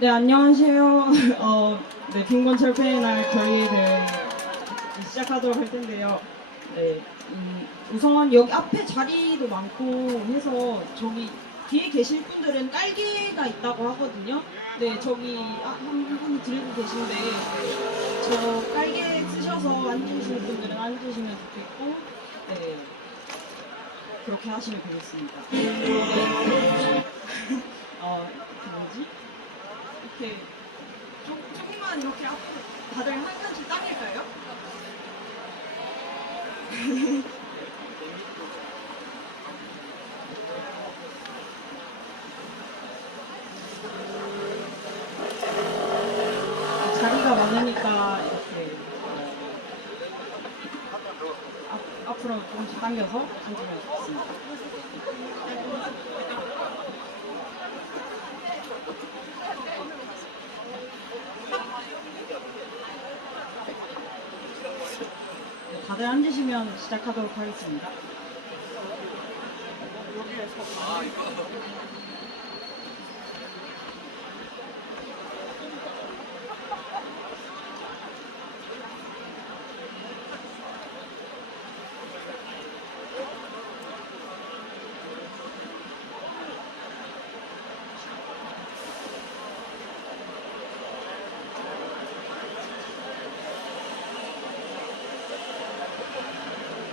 네, 안녕하세요. 네, 빈곤 철폐의 날 결의를 시작하도록 할 텐데요. 네, 우선 여기 앞에 자리도 많고 해서 저기 뒤에 계실 분들은 깔개가 있다고 하거든요. 네, 저기 한 분이 들고 계신데 저 깔개 쓰셔서 앉으시는 분들은 앉으시면 좋겠고, 네, 그렇게 하시면 되겠습니다. 네. 그 뭐지? 이렇게 조금만 이렇게 앞으로 다들 한 칸씩 당길까요? 자리가 많으니까 이렇게 앞으로 조금씩 당겨서 앉으면 좋겠습니다. 네, 다들 앉으시면 시작하도록 하겠습니다.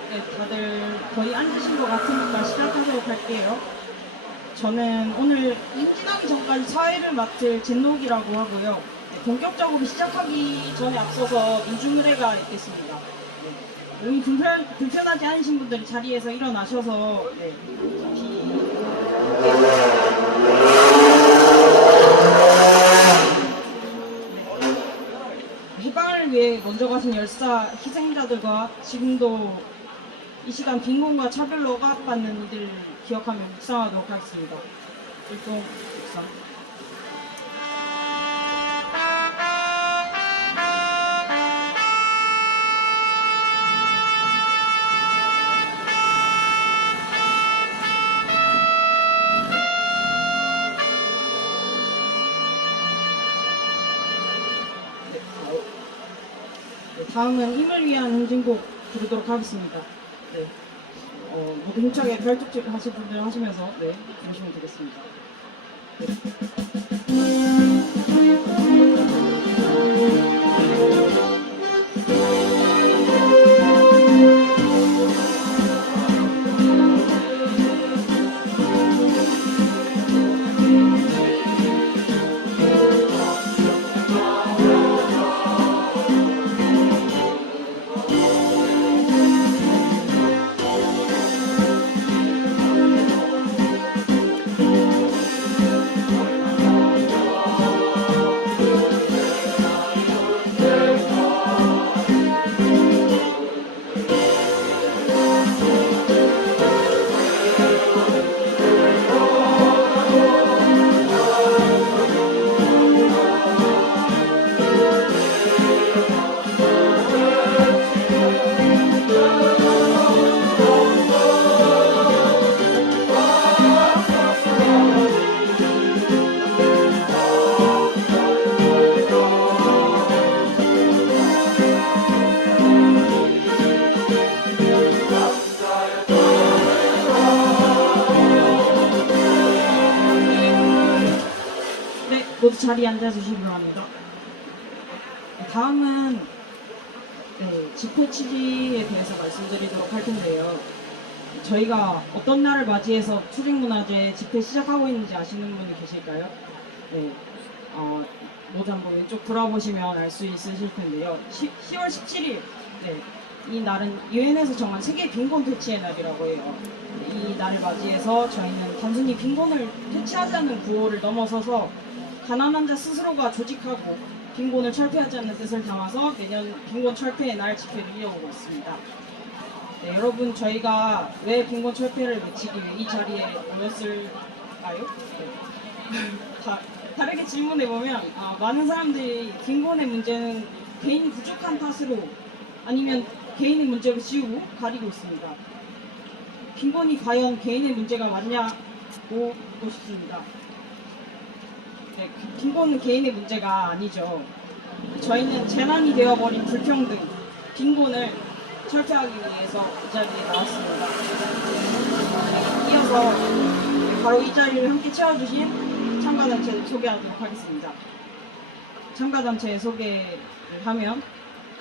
네, 다들 거의 앉으신 것 같으니까 시작하도록 할게요. 저는 오늘 임진하기 전까지 사회를 맡을 젠녹이라고 하고요. 네, 본격적으로 시작하기 전에 앞서서 민중의례가 있겠습니다. 네, 몸이 불편하지 않으신 분들이 자리에서 일어나셔서 네, 해방을 위해 먼저 가신 열사 희생자들과 지금도 이 시간 빈곤과 차별로 억압받는 이들을 기억하며 묵상하도록 하겠습니다. 일동 묵상. 네, 다음은 힘을 위한 행진곡 부르도록 하겠습니다. 네. 모두 힘차게 별특집 하실 분들 하시면서 네, 들으시면 되겠습니다. 모두 자리에 앉아주시기 바랍니다. 다음은 네, 집회 취지에 대해서 말씀드리도록 할 텐데요. 저희가 어떤 날을 맞이해서 투쟁문화제 집회 시작하고 있는지 아시는 분이 계실까요? 네, 모두 한번 왼쪽 돌아보시면 알 수 있으실 텐데요. 10월 17일, 네, 이 날은 유엔에서 정한 세계 빈곤 퇴치의 날이라고 해요. 이 날을 맞이해서 저희는 단순히 빈곤을 퇴치하자는 구호를 넘어서서 가난한 자 스스로가 조직하고 빈곤을 철폐하자는 뜻을 담아서 매년 빈곤 철폐의 날 집회를 이어오고 있습니다. 네, 여러분 저희가 왜 빈곤 철폐를 외치기 위해 이 자리에 모였을까요? 네. 다르게 질문해보면 많은 사람들이 빈곤의 문제는 개인이 부족한 탓으로 아니면 개인의 문제로 지우고 가리고 있습니다. 빈곤이 과연 개인의 문제가 맞냐고 묻고 싶습니다. 네, 빈곤은 개인의 문제가 아니죠. 저희는 재난이 되어버린 불평등, 빈곤을 철폐하기 위해서 이 자리에 나왔습니다. 이어서 바로 이 자리를 함께 채워주신 참가단체를 소개하도록 하겠습니다. 참가단체 소개를 하면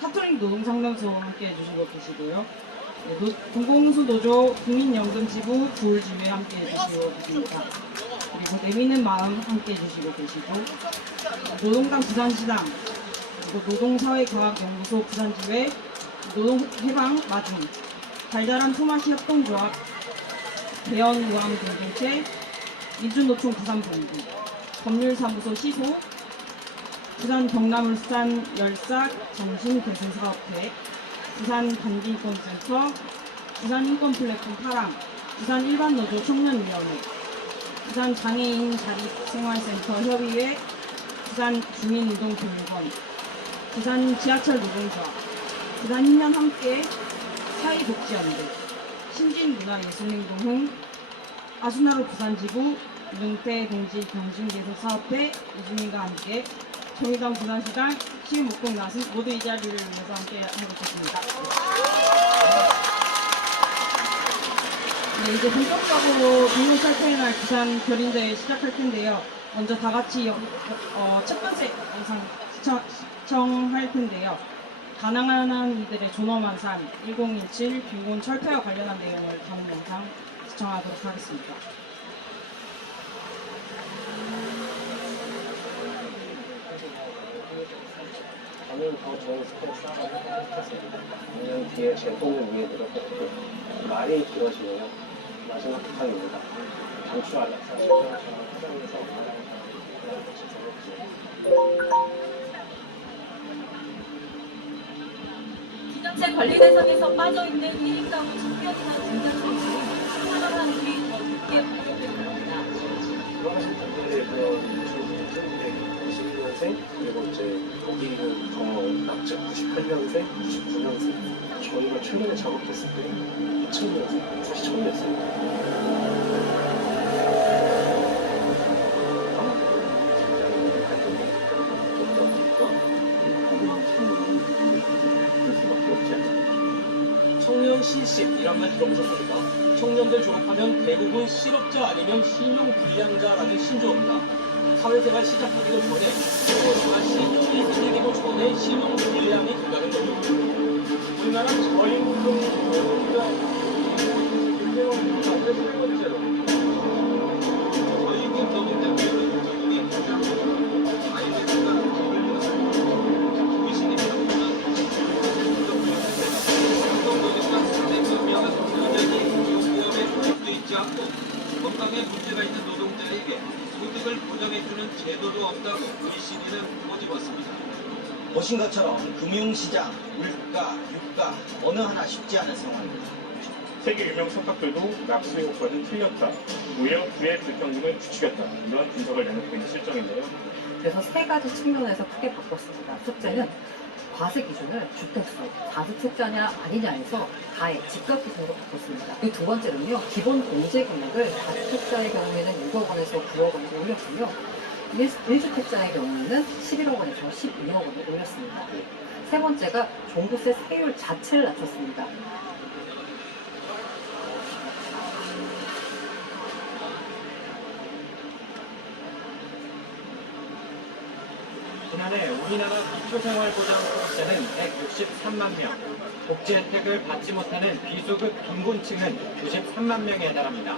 카톨릭 노동상담소 함께 해주시고 계시고요. 공공수 노조 국민연금지부 부울지회 함께 해주시고 계십니다. 그리고 내미는 마음 함께 해주시고 계시고 노동당 부산시당, 그리고 노동사회과학연구소 부산지회, 노동해방 마중, 달달한 품앗이 협동조합, 대연무함공동체, 민주노총 부산본부, 법률사무소 시소, 부산 경남울산 열사 정신개선사업회, 부산 단기인권센터, 부산인권플랫폼 파랑, 부산 일반노조 청년위원회, 부산 장애인 자립생활센터 협의회, 부산 주민노동교육원, 부산 지하철 노동조합, 부산 흰년함께 사회복지연대, 신진문화예술행동흥, 아수나로 부산지부, 이동태 동지 경신개선사업회, 이주민과 함께 정의당 부산시장 시민목공 나선 모두 이 자리를 위해서 함께 해보겠습니다. 네, 이제 본격적으로 빈곤 철폐의 날 부산 결인대회 시작할 텐데요. 먼저 다 같이 첫 번째 영상 시청할 텐데요. 가난한 이들의 존엄한 삶 1017 빈곤 철폐와 관련한 내용을 담은 영상 시청하도록 하겠습니다. 저는 더 좋은 스펙 쌓아가고 싶었습니다. 2년 뒤에 제 꿈을 위해 노력했고 말이 길어지네요. 마지막 부탁입니다. 장추하자. 40년 포장에서 지자체 관리 대상에서 빠져있는 1인 가구 10개월이나 중견층이 사람들이 더 늦게 발견되는 겁니다. 돌아가신 분들의 그런 중증들이 21년생 그리고 이제 거기는 더 납작 98년생, 99년생 저희가 최근에 작업했을 때 2000년생, 사실 처음이었어요. 청년 실십이란 말 들어보셨습니까? 청년들 졸업하면 대부분 실업자 아니면 신용불량자라는 신조어입니다. 사회생활 시작하기도 전에 스스로가 신용이 생기기도 전에 신용불량이 된다는 겁니다. 우리나라 저임금 노동자 일대원자들 세 번째로 저임금 노동자 비율이 가장 아이들과 건강에 문제가 있는 노동자에게 소득을 보장해주는 제도도 없다고 OECD는 꼬집었습니다. 보신 것처럼 금융시장, 물가, 유가 어느 하나 쉽지 않은 상황입니다. 세계 유명 석학들도 낙수 효과는 틀렸다. 오히려 부의 불평등을 부추겼다. 이런 분석을 내놓고 있는 실정인데요. 그래서 세 가지 측면에서 크게 바꿨습니다. 첫째는 과세 기준을 주택수, 다주택자냐 아니냐에서 가액, 집값 기준으로 바꿨습니다. 그 두 번째는요, 기본 공제 금액을 다주택자의 경우에는 6억 원에서 9억 원으로 올렸고요. 1주택자의 경우에는 11억 원에서 12억 원을 올렸습니다. 세 번째가 종부세 세율 자체를 낮췄습니다. 지난해 우리나라 기초생활보장소득자는 163만 명, 복지 혜택을 받지 못하는 비수급 빈곤층은 93만 명에 해당합니다.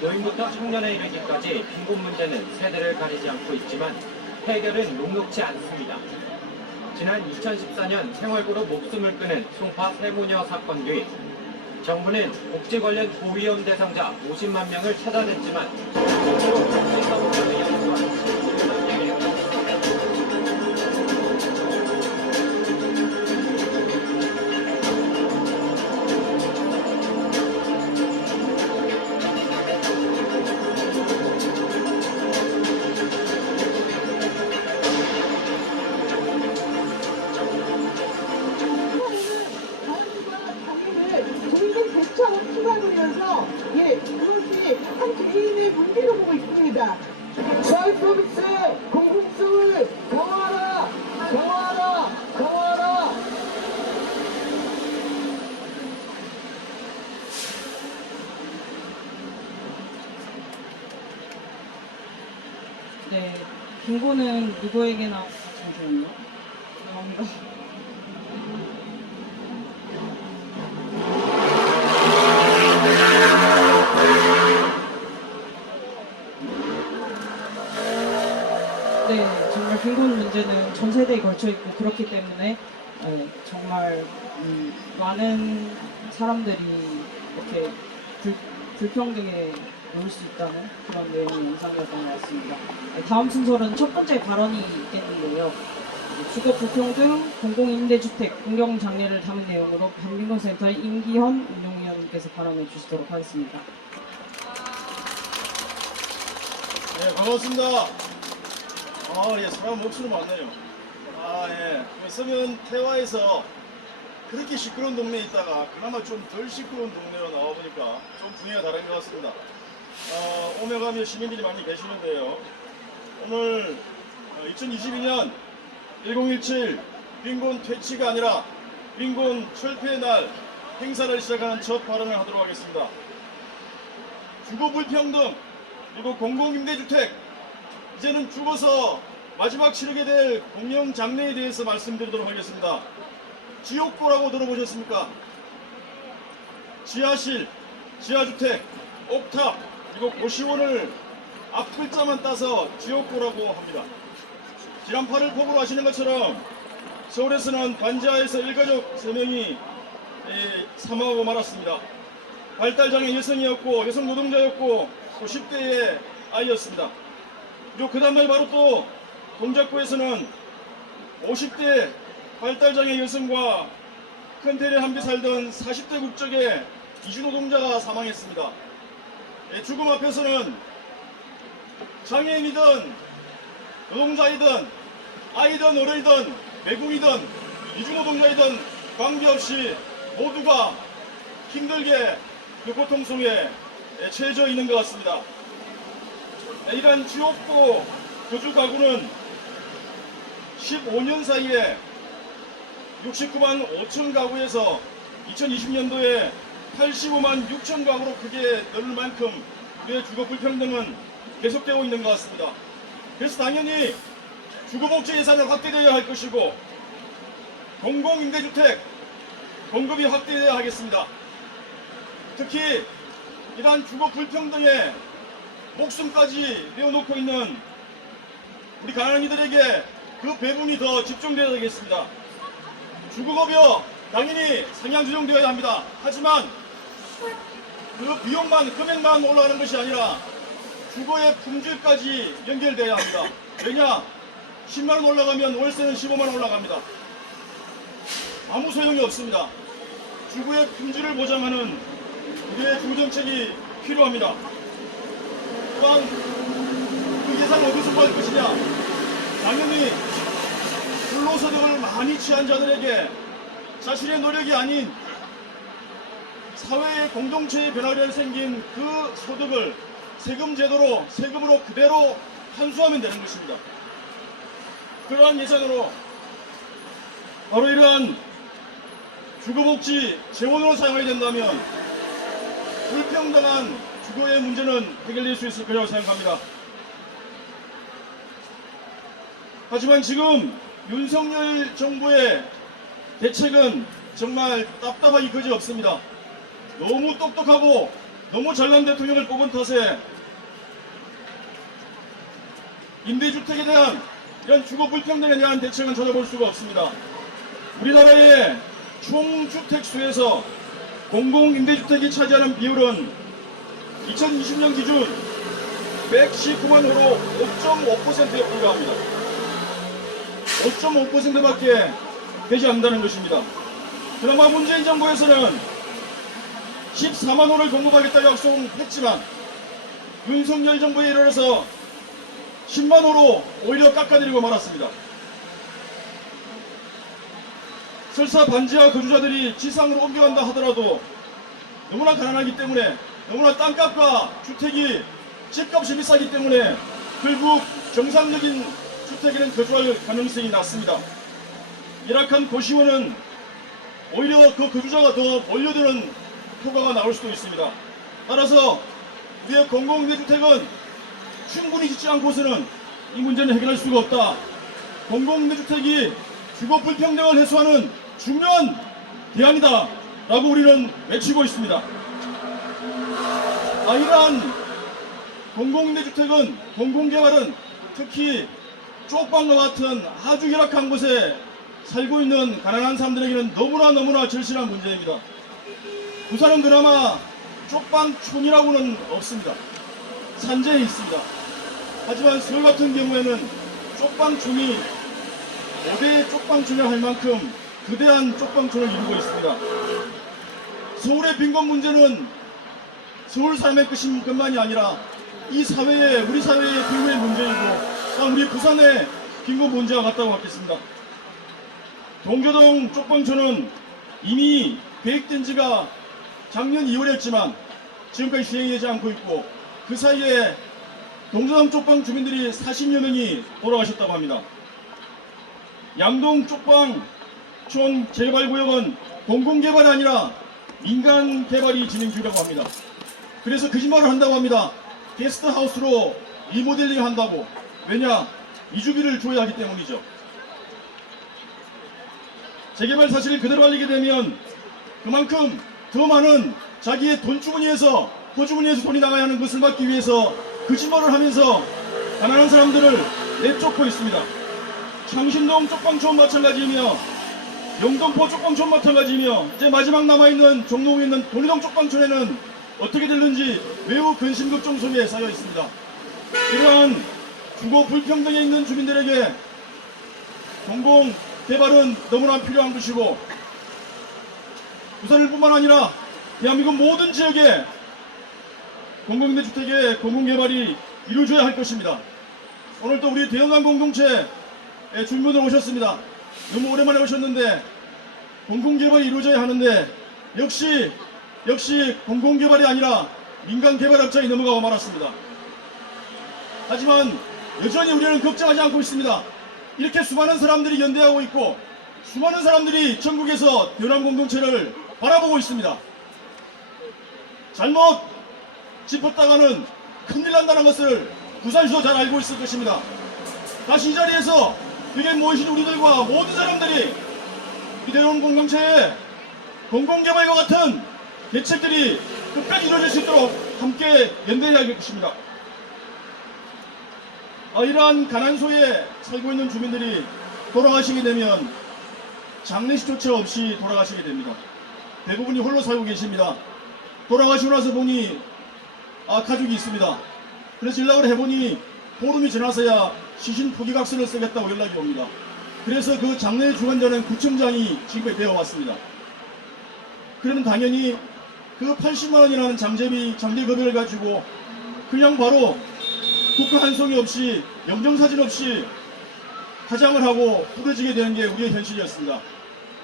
노인부터 청년에 이르기까지 빈곤 문제는 세대를 가리지 않고 있지만 해결은 녹록지 않습니다. 지난 2014년 생활고로 목숨을 끊은 송파 세모녀 사건 뒤 정부는 복지 관련 고위험 대상자 50만 명을 찾아냈지만 실제로 복지사업자의 연수한 19만 명에 추가하면서 그것이 한 개인의 문제로 보고 있습니다. 사회 서비스의 공공성을 강화하라! 강화하라! 강화하라! 네, 빙고는 누구에게나 잠시만요. 죄송합니다. 네, 정말 빈곤 문제는 전 세대에 걸쳐 있고 그렇기 때문에 정말 많은 사람들이 이렇게 불평등에 놓을 수 있다는 그런 내용의 영상이었던 것 같습니다. 다음 순서는 첫 번째 발언이 있겠는데요. 주거 불평등, 공공임대주택, 공경장려를 담은 내용으로 반민곤센터의 임기현 운영위원님께서 발언해 주시도록 하겠습니다. 네, 반갑습니다. 예, 사람 목소리 많네요. 예. 서면 태화에서 그렇게 시끄러운 동네에 있다가 그나마 좀 덜 시끄러운 동네로 나와보니까 좀 분위기가 다른 것 같습니다. 오며 가며 시민들이 많이 계시는데요. 오늘 2022년 1017 빈곤 퇴치가 아니라 빈곤 철폐의 날 행사를 시작하는 첫 발언을 하도록 하겠습니다. 주거 불평등 그리고 공공임대주택 이제는 죽어서 마지막 치르게 될 공영장례에 대해서 말씀드리도록 하겠습니다. 지옥고라고 들어보셨습니까? 지하실, 지하주택, 옥탑, 그리고 고시원을 앞글자만 따서 지옥고라고 합니다. 지난 8일 폭우로 아시는 것처럼 서울에서는 반지하에서 일가족 3명이 사망하고 말았습니다. 발달장애 여성이었고 여성 노동자였고 또 10대의 아이였습니다. 그리고 그 다음날 바로 또 동작구에서는 50대 발달장애 여성과 큰테레 함께 살던 40대 국적의 이주노동자가 사망했습니다. 죽음 앞에서는 장애인이든 노동자이든 아이든 어른이든 외국이든 이주노동자이든 관계없이 모두가 힘들게 그 고통 속에 처해져 있는 것 같습니다. 이러한 지옥고 거주 가구는 15년 사이에 69만 5천 가구에서 2020년도에 85만 6천 가구로 크게 늘을 만큼 우리의 주거 불평등은 계속되고 있는 것 같습니다. 그래서 당연히 주거복지 예산을 확대되어야 할 것이고 공공임대주택 공급이 확대되어야 하겠습니다. 특히 이러한 주거 불평등에 목숨까지 내어놓고 있는 우리 가난한 이들에게 그 배분이 더 집중되어야 되겠습니다. 주거급여 당연히 상향 조정되어야 합니다. 하지만 그 비용만 금액만 올라가는 것이 아니라 주거의 품질까지 연결되어야 합니다. 왜냐? 10만원 올라가면 월세는 15만원 올라갑니다. 아무 소용이 없습니다. 주거의 품질을 보장하는 우리의 주거정책이 필요합니다. 또한 그 예산 어디서 구할 것이냐? 당연히 불로소득을 많이 취한 자들에게 자신의 노력이 아닌 사회의 공동체의 변화를 생긴 그 소득을 세금으로 그대로 환수하면 되는 것입니다. 그러한 예산으로 바로 이러한 주거복지 재원으로 사용해야 된다면 불평등한 주거의 문제는 해결될 수 있을 거라고 생각합니다. 하지만 지금 윤석열 정부의 대책은 정말 답답하기 그지없습니다. 너무 똑똑하고 너무 잘난 대통령을 뽑은 탓에 임대주택에 대한 이런 주거 불평등에 대한 대책은 찾아볼 수가 없습니다. 우리나라의 총주택수에서 공공임대주택이 차지하는 비율은 2020년 기준 119만 호로 5.5%에 불과합니다. 5.5%밖에 되지 않는다는 것입니다. 그나마 문재인 정부에서는 14만 호를 공급하겠다고 약속했지만 윤석열 정부에 이르러서 10만 호로 오히려 깎아드리고 말았습니다. 설사 반지하 거주자들이 지상으로 옮겨간다 하더라도 너무나 가난하기 때문에 너무나 땅값과 주택이 집값이 비싸기 때문에 결국 정상적인 주택에는 거주할 가능성이 낮습니다. 열악한 고시원은 오히려 그 거주자가 더 몰려드는 효과가 나올 수도 있습니다. 따라서 우리의 공공임대주택은 충분히 짓지 않고서는 이 문제는 해결할 수가 없다. 공공임대주택이 주거 불평등을 해소하는 중요한 대안이다 라고 우리는 외치고 있습니다. 이러한 공공임대주택은, 공공개발은 특히 쪽방과 같은 아주 열악한 곳에 살고 있는 가난한 사람들에게는 너무나 절실한 문제입니다. 부산은 그나마 쪽방촌이라고는 없습니다. 산재에 있습니다. 하지만 서울 같은 경우에는 쪽방촌이 5대 쪽방촌이라 할 만큼 거대한 쪽방촌을 이루고 있습니다. 서울의 빈곤 문제는 서울 사람의 것만이 아니라 이 사회의, 우리 사회의 빈곤의 문제이고 우리 부산의 빈곤 문제와 같다고 하겠습니다. 동교동 쪽방촌은 이미 계획된 지가 작년 2월이었지만 지금까지 시행되지 않고 있고, 그 사이에 동교동 쪽방 주민들이 40여 명이 돌아가셨다고 합니다. 양동 쪽방촌 재개발구역은 공공개발이 아니라 민간개발이 진행 중이라고 합니다. 그래서 거짓말을 한다고 합니다. 게스트하우스로 리모델링 한다고. 왜냐? 이주비를 줘야 하기 때문이죠. 재개발 사실을 그대로 알리게 되면 그만큼 더 많은 자기의 돈주머니에서, 호주머니에서 돈이 나가야 하는 것을 막기 위해서 거짓말을 하면서 가난한 사람들을 내쫓고 있습니다. 창신동 쪽방촌 마찬가지이며 영동포 쪽방촌 마찬가지이며 이제 마지막 남아있는 종로구에 있는 도리동 쪽방촌에는 어떻게 됐는지 매우 근심걱정 속에 쌓여 있습니다. 이러한 주거 불평등에 있는 주민들에게 공공개발은 너무나 필요한 것이고, 부산을 뿐만 아니라 대한민국 모든 지역에 공공임대주택의 공공개발이 이루어져야 할 것입니다. 오늘 또 우리 대영강 공동체 주민분들 오셨습니다. 너무 오랜만에 오셨는데 공공개발이 이루어져야 하는데 역시 공공개발이 아니라 민간개발업자에 넘어가고 말았습니다. 하지만 여전히 우리는 걱정하지 않고 있습니다. 이렇게 수많은 사람들이 연대하고 있고 수많은 사람들이 전국에서 대남 공동체를 바라보고 있습니다. 잘못 짚었다가는 큰일 난다는 것을 부산시도 잘 알고 있을 것입니다. 다시 이 자리에서 여기 모이신 우리들과 모든 사람들이 이 대남 공동체의 공공개발과 같은 대책들이 끝까지 이루어질 수 있도록 함께 연대해야 할 것입니다. 이러한 가난소에 살고 있는 주민들이 돌아가시게 되면 장례식조차 없이 돌아가시게 됩니다. 대부분이 홀로 살고 계십니다. 돌아가시고 나서 보니 가족이 있습니다. 그래서 연락을 해보니 보름이 지나서야 시신 포기각서를 쓰겠다고 연락이 옵니다. 그래서 그 장례 주관자는 구청장이 지금까지 되어 왔습니다. 그러면 당연히 그 80만 원이라는 장제급여를 가지고 그냥 바로 국가 한송이 없이 영정사진 없이 화장을 하고 부러지게 되는 게 우리의 현실이었습니다.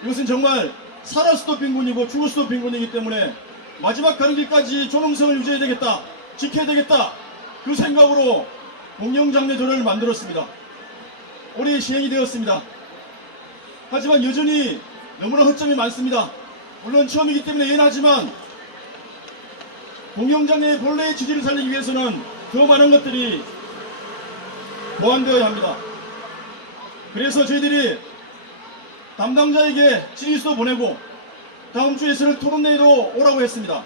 이것은 정말 살아서도 빈곤이고 죽어서도 빈곤이기 때문에 마지막 가는 길까지 존엄성을 유지해야 되겠다, 지켜야 되겠다, 그 생각으로 공영장례도를 만들었습니다. 올해 시행이 되었습니다. 하지만 여전히 너무나 허점이 많습니다. 물론 처음이기 때문에 예나하지만 공영장례의 본래의 취지를 살리기 위해서는 더 많은 것들이 보완되어야 합니다. 그래서 저희들이 담당자에게 질의서도 보내고 다음 주에 있을 토론회에도 오라고 했습니다.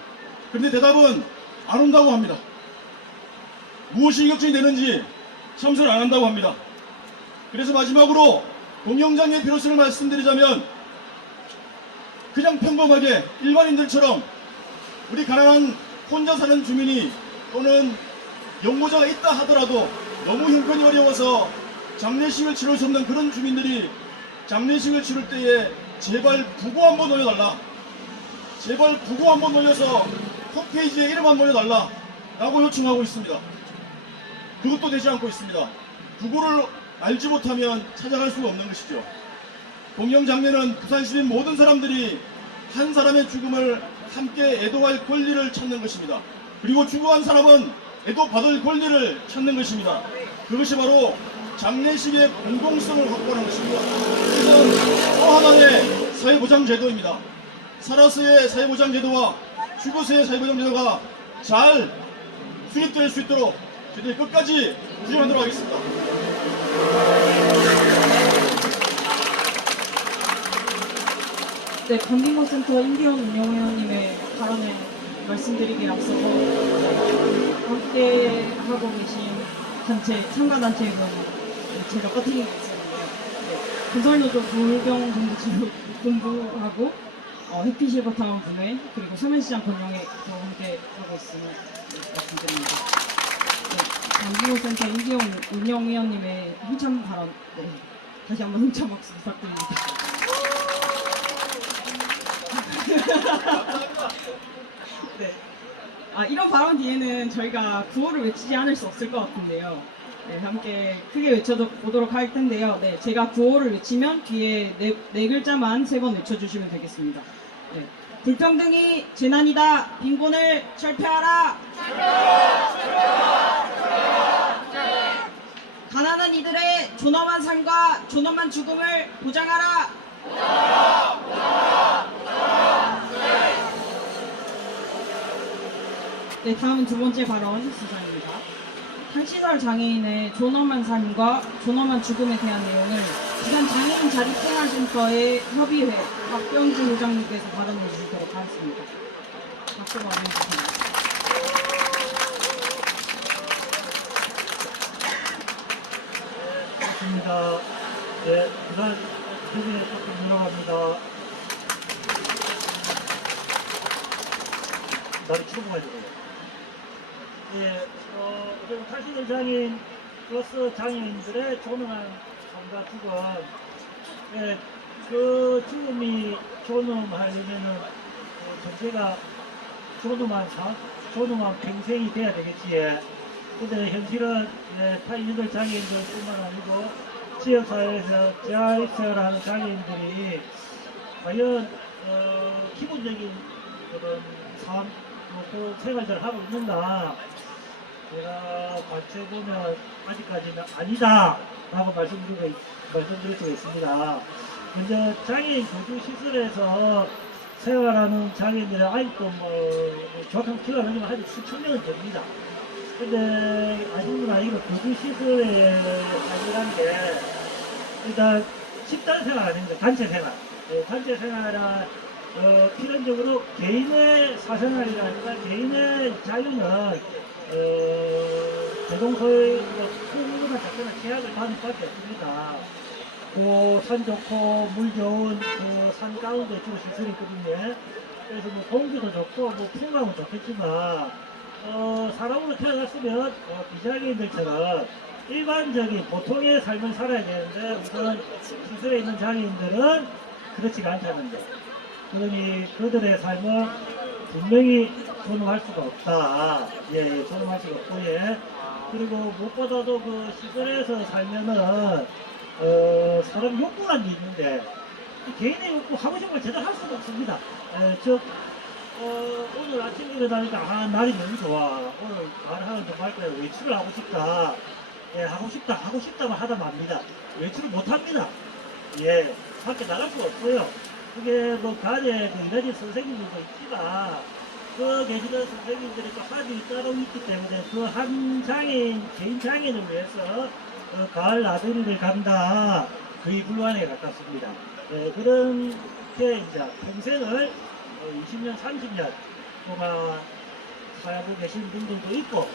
그런데 대답은 안 온다고 합니다. 무엇이 걱정이 되는지 참석을 안 한다고 합니다. 그래서 마지막으로 공영장례 필요성을 말씀드리자면 그냥 평범하게 일반인들처럼 우리 가난한 혼자 사는 주민이 또는 연고자가 있다 하더라도 너무 형편이 어려워서 장례식을 치를 수 없는 그런 주민들이 장례식을 치를 때에 제발 부고 한번 올려달라, 제발 부고 한번 올려서 홈페이지에 이름 한번 올려달라 라고 요청하고 있습니다. 그것도 되지 않고 있습니다. 부고를 알지 못하면 찾아갈 수가 없는 것이죠. 공영장례는 부산시민 모든 사람들이 한 사람의 죽음을 함께 애도할 권리를 찾는 것입니다. 그리고 죽어간 사람은 애도받을 권리를 찾는 것입니다. 그것이 바로 장례식의 공공성을 확보하는 것입니다. 이것은 또 하나의 사회보장제도입니다. 살아서의 사회보장제도와 죽어서의 사회보장제도가 잘 수립될 수 있도록 저희들이 끝까지 구정하도록 하겠습니다. 네, 강bin고센터 임기원 운영위원님의 발언에 말씀드리기에 앞서서 함께 하고 계신 단체, 참가단체군 제가 버티게 있었는데요. 네, 건설노조 불경 본부하고 해피실버타운 분회 그리고 서면시장 건영회도 함께 하고 있음을 말씀드립니다. 네, 강bin고센터 임기원 운영위원님의 힘찬 발언, 네, 다시 한번 힘찬 박수 부탁드립니다. 네. 이런 발언 뒤에는 저희가 구호를 외치지 않을 수 없을 것 같은데요. 네, 함께 크게 외쳐보도록 할 텐데요. 네, 제가 구호를 외치면 뒤에 네 글자만 3번 외쳐주시면 되겠습니다. 네. 불평등이 재난이다. 빈곤을 철폐하라. 가난한 이들의 존엄한 삶과 존엄한 죽음을 보장하라. 네, 다음은 두 번째 발언 수상입니다. 한시설 장애인의 존엄한 삶과 존엄한 죽음에 대한 내용을 부산장애인 자립생활센터의 협의회 박병주 회장님께서 발언해 주시도록 하겠습니다. 박수로 맞아주십니다. 반갑습니다. 네, 부산 협의회 박병주 들어갑니다. 나를 출고가지고. 예, 탈시설 장애인 플러스 장애인들의 존엄한 삶과 죽음, 예, 그 죽음이 존엄하려면은 전체가 존엄한 평생이 돼야 되겠지. 예. 근데 현실은 탈시설 장애인들뿐만 아니고 지역사회에서 재활생활을 하는 장애인들이 과연 기본적인 그런 삶, 그 생활들을 하고 있는가? 제가 관찰해보면 아직까지는 아니다 라고 말씀드릴 수가 있습니다. 먼저 장애인 거주시설에서 생활하는 장애인들은 아직도 정확한 기간은 아니면 아직 수천 명은 됩니다. 근데 아시는 분 아니고 거주시설에 살이라는 게 일단 집단 생활 아닙니다. 단체 생활. 단체 생활은 필연적으로 개인의 사생활이라든가 개인의 자유는 대동소의 소유나 자체나 제약을 받을 수밖에 없습니다. 산 좋고 물 좋은 그 산 가운데 주로 시설이 있거든요. 그래서 공기도 좋고 풍광은 좋겠지만 사람으로 태어났으면 비장애인들처럼 일반적인 보통의 삶을 살아야 되는데 우선 시설에 있는 장애인들은 그렇지가 않다는 거. 그러니 그들의 삶은 분명히 존엄할 수가 없다. 예, 존엄할 수가 없고, 예. 그리고 무엇보다도 그 시설에서 살면은, 사람 욕구란 게 있는데, 개인의 욕구 하고 싶은 걸 제대로 할 수가 없습니다. 즉, 오늘 아침에 일어나니까, 날이 너무 좋아. 오늘 말하는 좀 할 거야. 외출을 하고 싶다. 예, 하고 싶다만 하다 맙니다. 외출을 못 합니다. 예, 밖에 나갈 수가 없어요. 그게 가게 일하는 선생님들도 있지만 그 계시던 선생님들이 또 하들이 따로 있기 때문에 그 한 장애인, 개인 장애인을 위해서 가을 나들이를 간다. 거의 불가능에 가깝습니다. 그렇게 이제 평생을 20년, 30년 동안 살고 계신 분들도 있고,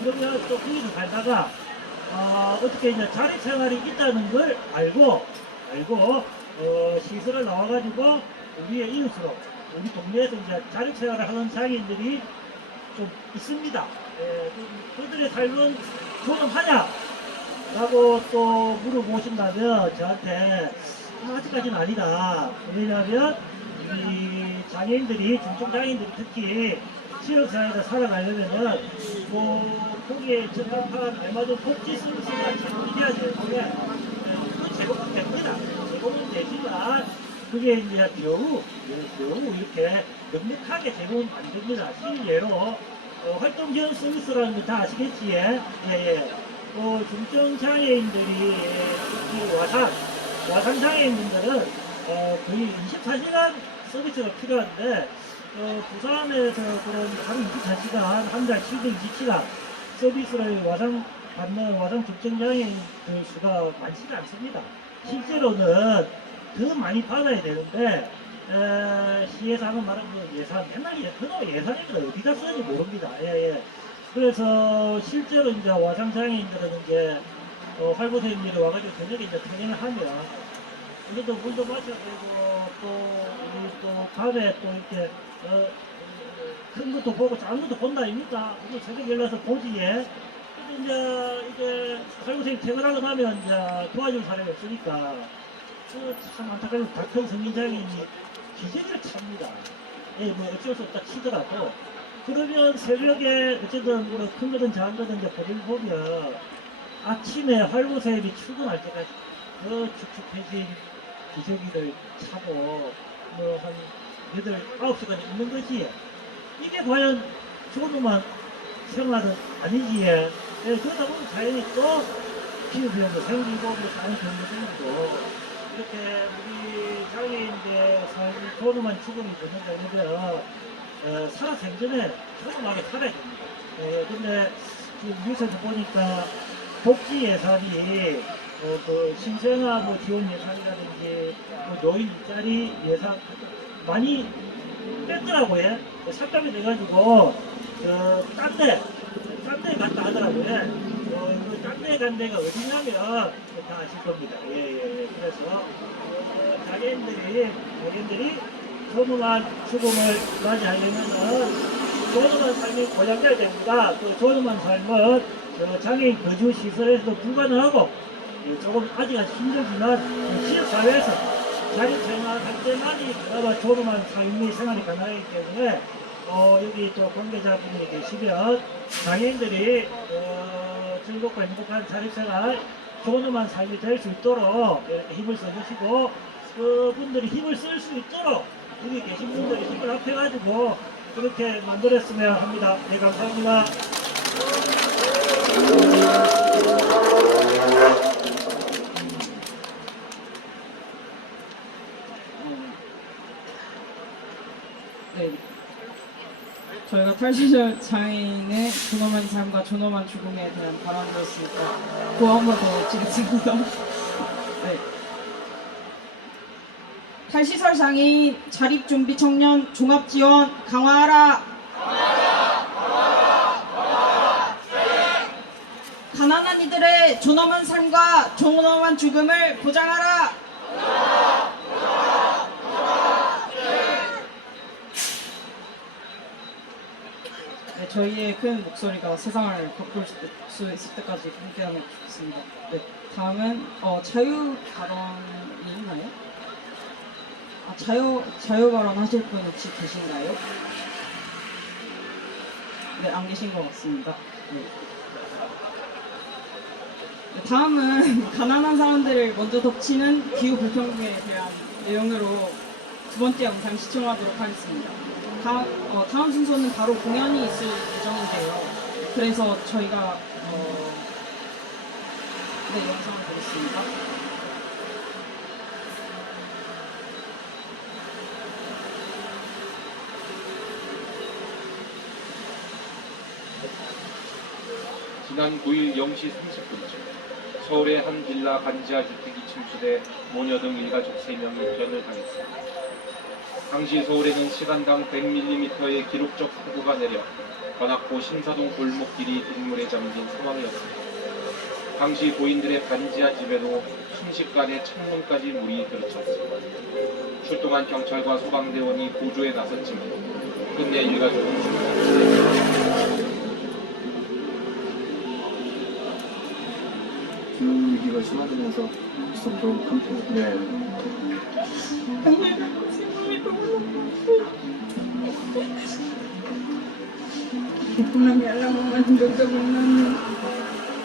그러면 또 거기서 살다가 어떻게 이제 자립생활이 있다는 걸 알고 시설을 나와가지고 우리의 이웃으로 우리 동네에서 이제 자립생활을 하는 장애인들이 좀 있습니다. 그들의 삶은 존엄하냐? 라고 또 물어보신다면 저한테 아직까지는 아니다. 왜냐하면 이 장애인들이, 중증장애인들이 특히 지역사회에서 살아가려면은 거기에 적합한 알맞은 복지 서비스가 제공이 돼야 되는데 그 제공은 됩니다. 제공은 되지만 그게 이제 겨우 이렇게 넉넉하게 제공은 안 됩니다. 실례로 활동 지원 서비스라는 거 다 아시겠지? 예. 중증 장애인들이 와상 장애인분들은 거의 24시간 서비스가 필요한데 부산에서 그런 하루 24시간 한 달 720시간 서비스를 받는 와상 중증 장애인들 수가 많지가 않습니다. 실제로는 더 많이 받아야 되는데 시에서 하는 말은 그 예산 맨날 그놈 예산입니다. 어디다 쓰는지 모릅니다. 예. 그래서 실제로 이제 와상 장애인들은 이제 활보 선생님들이 와가지고 저녁에 이제 퇴근을 하면 우리도 물도 마셔야 되고 또 우리 또 밤에 또 이렇게 큰 것도 보고 작은 것도 본다 아닙니까? 우리 새벽에 일어나서 보지에. 근데 이제 활보 선생님 퇴근하고 나면 이제 도와줄 사람이 없으니까 참 안타깝게 다 큰 성인 장애인이 기저귀를 찹니다. 예, 뭐 어쩔 수 없다 치더라도. 그러면 새벽에 어쨌든 뭐 큰 거든 작은 거든 이제 보를 보면 아침에 활보선생님이 출근할 때까지 더 축축해진 기저귀를 차고 뭐 한 8, 9시간 있는 거지. 이게 과연 조금만 생활은 아니지. 예, 그러다 보면 자연히 또 피부병도 생기고 뭐 다른 병도 생기고 이렇게 우리 장애인의 삶이 조금만 죽음이 되는 거면 살아생전에 조금하게 살아야 됩니다. 근데 지금 뉴스에서 보니까 복지 예산이 그 신생아 뭐 지원 예산이라든지 뭐 노인 일자리 예산 많이 뺐더라고요. 삭감이 돼가지고 딴 데 갔다 하더라고요. 딴 데 간 데가 어디냐면 다 아실 겁니다. 예. 그래서 장애인들이 조용한 죽음을 맞이하려면은 조용한 삶이 보장돼야 됩니다. 그 조용한 삶은 장애인 거주 시설에서도 불가능하고 조금 아직 힘들지만 지역사회에서 자립생활할 때만이 그나마 조용한 삶이 생활이 가능하기 때문에 여기 또 관계자분들이 계시면 장애인들이 즐겁고 행복한 자립생활 조용한 삶이 될 수 있도록 힘을 써주시고 그분들이 힘을 쓸 수 있도록 여기 계신 분들이 힘을 합해가지고 그렇게 만들었으면 합니다. 네, 감사합니다. 네. 저희가 탈시절 장애인의 존엄한 삶과 존엄한 죽음에 대한 발언이었으니까 그거 한 번 더 찍겠습니다. 네. 탈시설 장애인 자립준비 청년 종합지원 강화하라. 가난한 이들의 존엄한 삶과 존엄한 죽음을 보장하라. 네, 저희의 큰 목소리가 세상을 바꿀 수 있을 때까지 함께하면 좋겠습니다. 네, 다음은 자유 발언이 있나요? 자유 발언 하실 분 혹시 계신가요? 네, 안 계신 것 같습니다. 네. 다음은 가난한 사람들을 먼저 덮치는 기후 불평등에 대한 내용으로 두 번째 영상 시청하도록 하겠습니다. 다음 순서는 바로 공연이 있을 예정인데요. 그래서 저희가 네, 영상을 보겠습니다. 지난 9일 0시 30분쯤 서울의 한 빌라 반지하 주택이 침수돼 모녀 등 일가족 3명이 입원을 당했습니다. 당시 서울에는 시간당 100mm의 기록적 폭우가 내려 관악구 신사동 골목길이 빗물에 잠긴 상황이었습니다. 당시 고인들의 반지하 집에도 순식간에 창문까지 물이 들어찼습니다. 출동한 경찰과 소방대원이 구조에 나섰지만 끝내 일가족은 죽었습니다. 기후위기가 심화되면서 속도 감소. 네.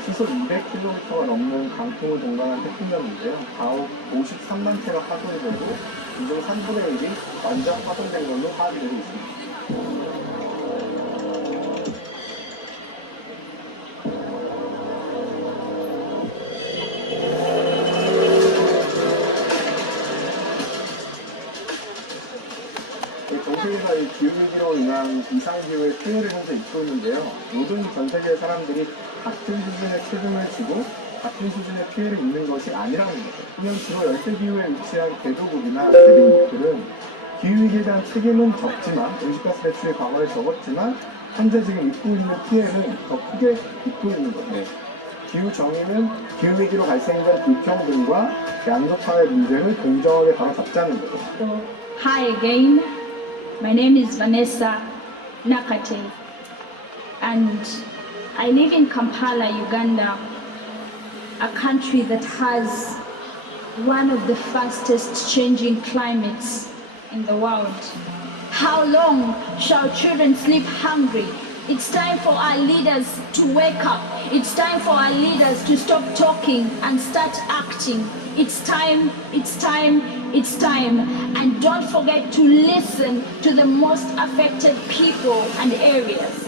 시속 200km가 넘는 강풍을 동반한 태풍이었는데요. 가옥 53만 채가 파손이 되고 그중 3분의 1이 완전 파손된 걸로 파악이 되고 있습니다. 이상 이상기후의 피해를 현재 입고 있는데요. 모든 전 세계 사람들이 같은 수준의 책임을 지고 같은 수준의 피해를 입는 것이 아니라는 거죠. 그러면 주로 열대기후에 위치한 개도국이나 세계국들은 기후위기에 대한 책임은 적지만 온실가스 배출의 과거에 적었지만 현재 지금 입고 있는 피해는 더 크게 입고 있는 거죠. 기후 정의는 기후위기로 발생된 불평등과 양극화의 문제를 공정하게 바로잡자는 거죠. Hi again, my name is Vanessa Nakate and I live in Kampala, Uganda, a country that has one of the fastest changing climates in the world. How long shall children sleep hungry? It's time for our leaders to wake up. It's time for our leaders to stop talking and start acting. It's time, it's time, it's time. And don't forget to listen to the most affected people and areas.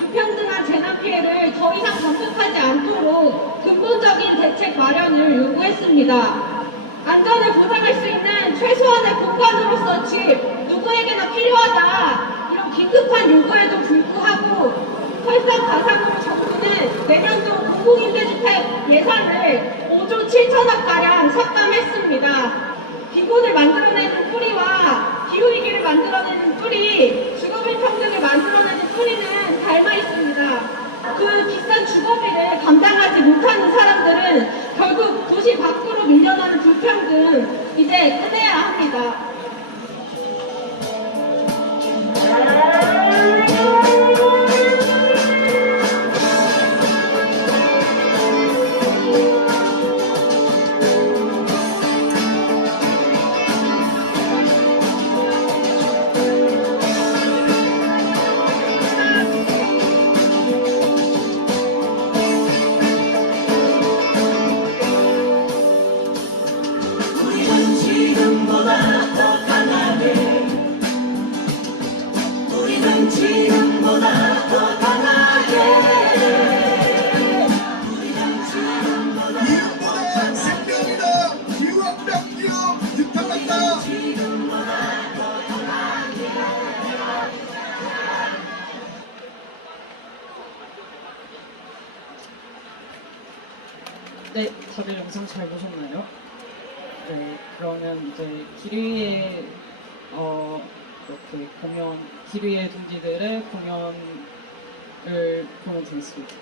불평등한 재난 피해를 더 이상 반복하지 않도록 근본적인 대책 마련을 요구했습니다. 안전을 보장할 수 있는 최소한의 공간으로서 집, 누구에게나 필요하다. 이런 긴급한 요구에도 불구하고 설상가상으로 정부는 내년도 공공임대주택 예산을 5조 7천억가량 삭감했습니다. 빈곤을 만들어내는 뿌리와 기후위기를 만들어내는 뿌리, 주거불평등을 만들어내는 뿌리는 닮아 있습니다. 그 비싼 주거비를 감당하지 못하는 사람들은 결국 도시 밖으로 밀려나는 불평등 이제 끝내야 합니다. 네, 다들 영상 잘 보셨나요? 네, 그러면 이제 길 위에 길 위의 둥지들의 공연을 보면 되겠습니다.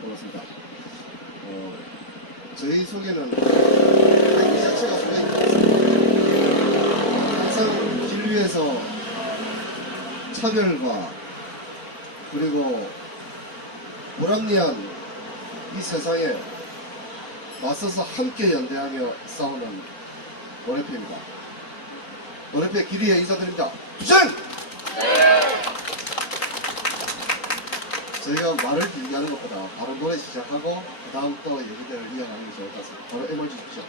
반갑습니다. 저희 소개는 이 자체가 소개인 것 같습니다. 항상 길 위에서 차별과 그리고 불합리한 이 세상에 맞서서 함께 연대하며 싸우는 노래표입니다. 노래표 길이에 인사드립니다. 주장! 저희가 말을 길게 하는 것보다 바로 노래 시작하고 그 다음 또 얘기들을 이어가는 게 좋을 것 같습니다. 바로 음을 주십시오.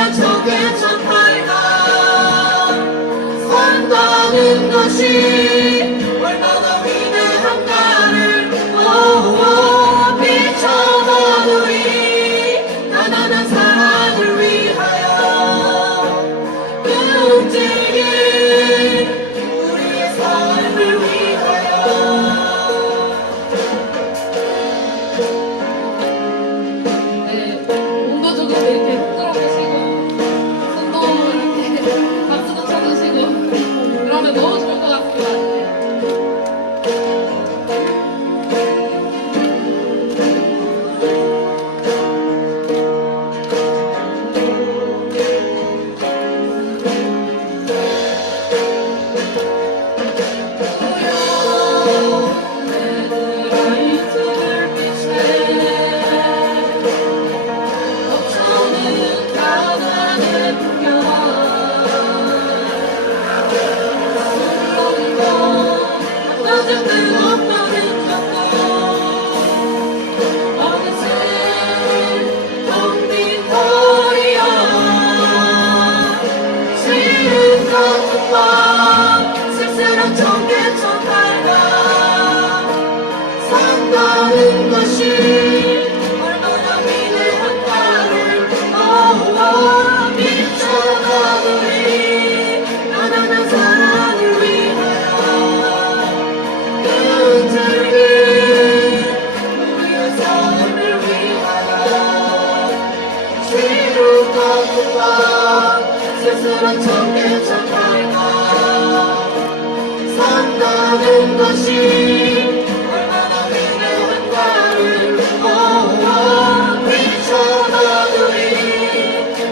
쓸쓸한 적의 전파가 산다는 것이 얼마나 위대한가를 비춰봐 우리 가난한 사랑을 위하여 끈질긴 우리의 삶을 위하여. 네, 몸도 조금 이렇게 흔들어 보시고 손도 이렇게 박수도 쳐주시고 그러면 너무 좋을 것 같습니다. 쓸쓸한 정계 전파가 산다는 것이 얼마나 위대한가를 비춰봐 우리 가난한 사랑을 위하여 끈질긴 우리의 삶을 위하여 지루한 꿈과 쓸쓸한 정계 전파가 산다는 것이 얼마나 위대한가를 비춰봐 우리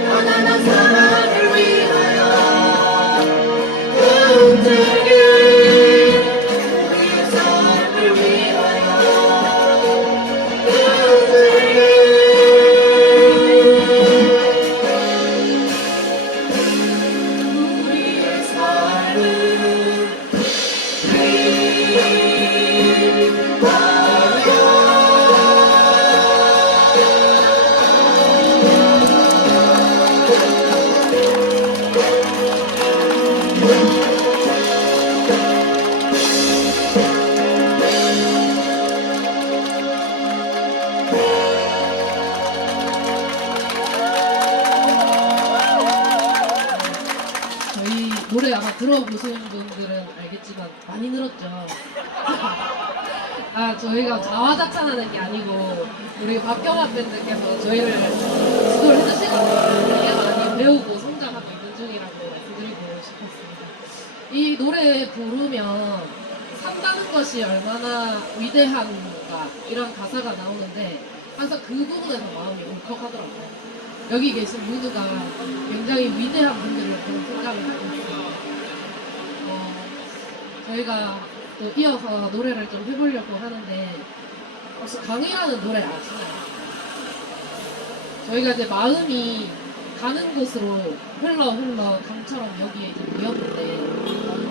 가난한 사랑을 위하여 끈질긴 우리의 삶을 위하여 끈질긴 우리의 삶을 저희 노래 아마 들어보시는 분들은 알겠지만 많이 늘었죠. 저희가 자화자찬하는 게 아니고 우리 박경환 밴드께서 저희를 지도를 해주시거든요. 되게 많이 배우고 성장하고 있는 중이라고 말씀드리고 싶었습니다. 이 노래 부르면 산다는 것이 얼마나 위대한가 이런 가사가 나오는데 항상 그 부분에서 마음이 울컥하더라고요. 여기 계신 모두가 굉장히 위대한 분들을 그런 생각을 하고 있습니다. 저희가 또 이어서 노래를 좀 해보려고 하는데 혹시 강이라는 노래 아시나요? 저희가 이제 마음이 가는 곳으로 흘러 강처럼 여기에 이제 모였는데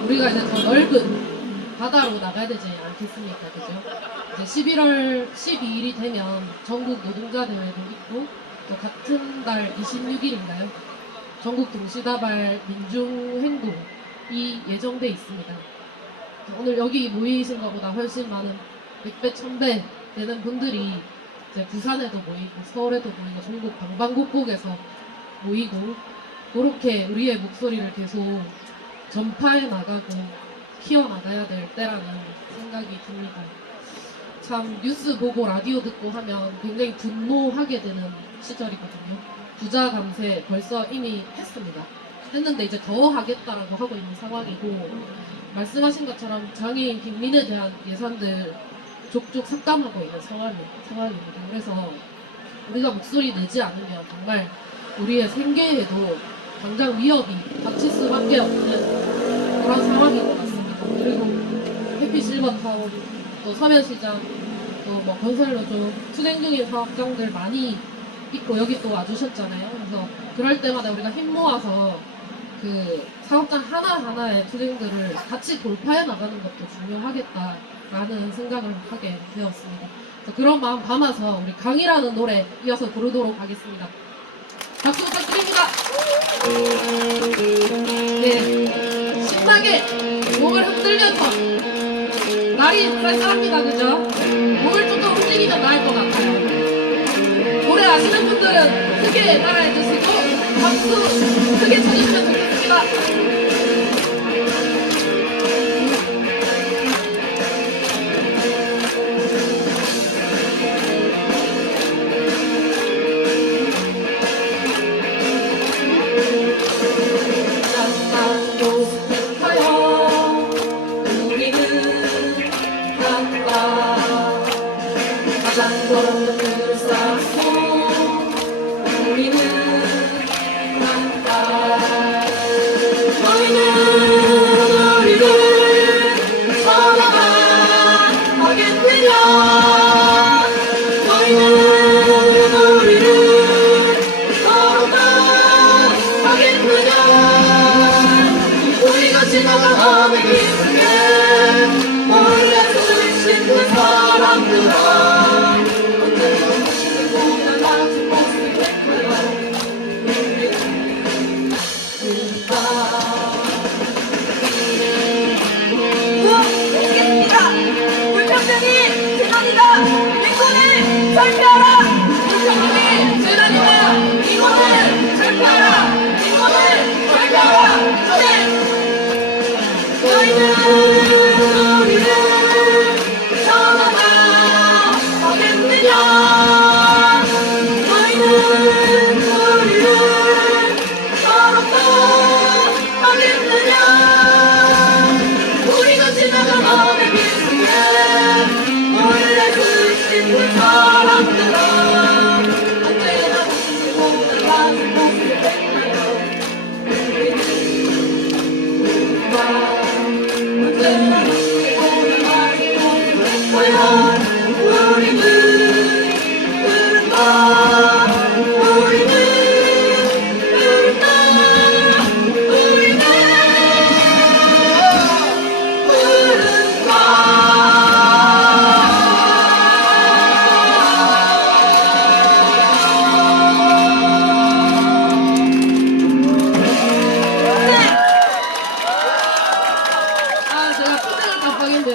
우리가 이제 더 넓은 바다로 나가야 되지 않겠습니까? 그죠? 이제 11월 12일이 되면 전국 노동자 대회도 있고 또 같은 달 26일인가요? 전국 동시다발 민중행동이 예정돼 있습니다. 오늘 여기 모이신 것보다 훨씬 많은 100배, 1000배 되는 분들이 이제 부산에도 모이고 서울에도 모이고 전국 방방곡곡에서 모이고 그렇게 우리의 목소리를 계속 전파해 나가고 키워나가야 될 때라는 생각이 듭니다. 참 뉴스 보고 라디오 듣고 하면 굉장히 분노하게 되는 시절이거든요. 부자 감세 벌써 이미 했습니다. 했는데 이제 더 하겠다라고 하고 있는 상황이고 말씀하신 것처럼 장애인 빈민에 대한 예산들 족족 삭감하고 있는 상황입니다. 그래서 우리가 목소리 내지 않으면 정말 우리의 생계에도 당장 위협이 닥칠 수밖에 없는 그런 상황인 것 같습니다. 그리고 해피실버타운, 또 서면시장, 또 뭐 건설노조, 투쟁 중인 사업장들 많이 있고 여기 또 와주셨잖아요. 그래서 그럴 때마다 우리가 힘 모아서 그 사업장 하나하나의 투쟁들을 같이 돌파해 나가는 것도 중요하겠다라는 생각을 하게 되었습니다. 그런 마음 담아서 우리 강이라는 노래 이어서 부르도록 하겠습니다. 박수 부탁드립니다. 네, 신나게 몸을 흔들면서 날이 쌀쌀합니다, 그죠? 몸을 조금 움직이면 나을 것 같아요. 노래 아시는 분들은 크게 따라해 주시고 박수 크게 쳐주시면 좋겠습니다. 지나가는 기쁘게 몰래 소리친 그 사람들아 언제나 보면 마치 모습이 될 거야 우와! 미치겠습니다! 불평등이 재단이다! 인권을 절대하라! 불평등이 재단이다! 인권을 절대하라! 인권을 절대하라! 네! 너희는 우리를 떠나가 하겠느냐 너희는 우리를 떠나가 하겠느냐 우리가 지나간 밤의 비수에 몰래 숨쉰 그 사람들아 언제나 웃고 나는 모습을 뱉어요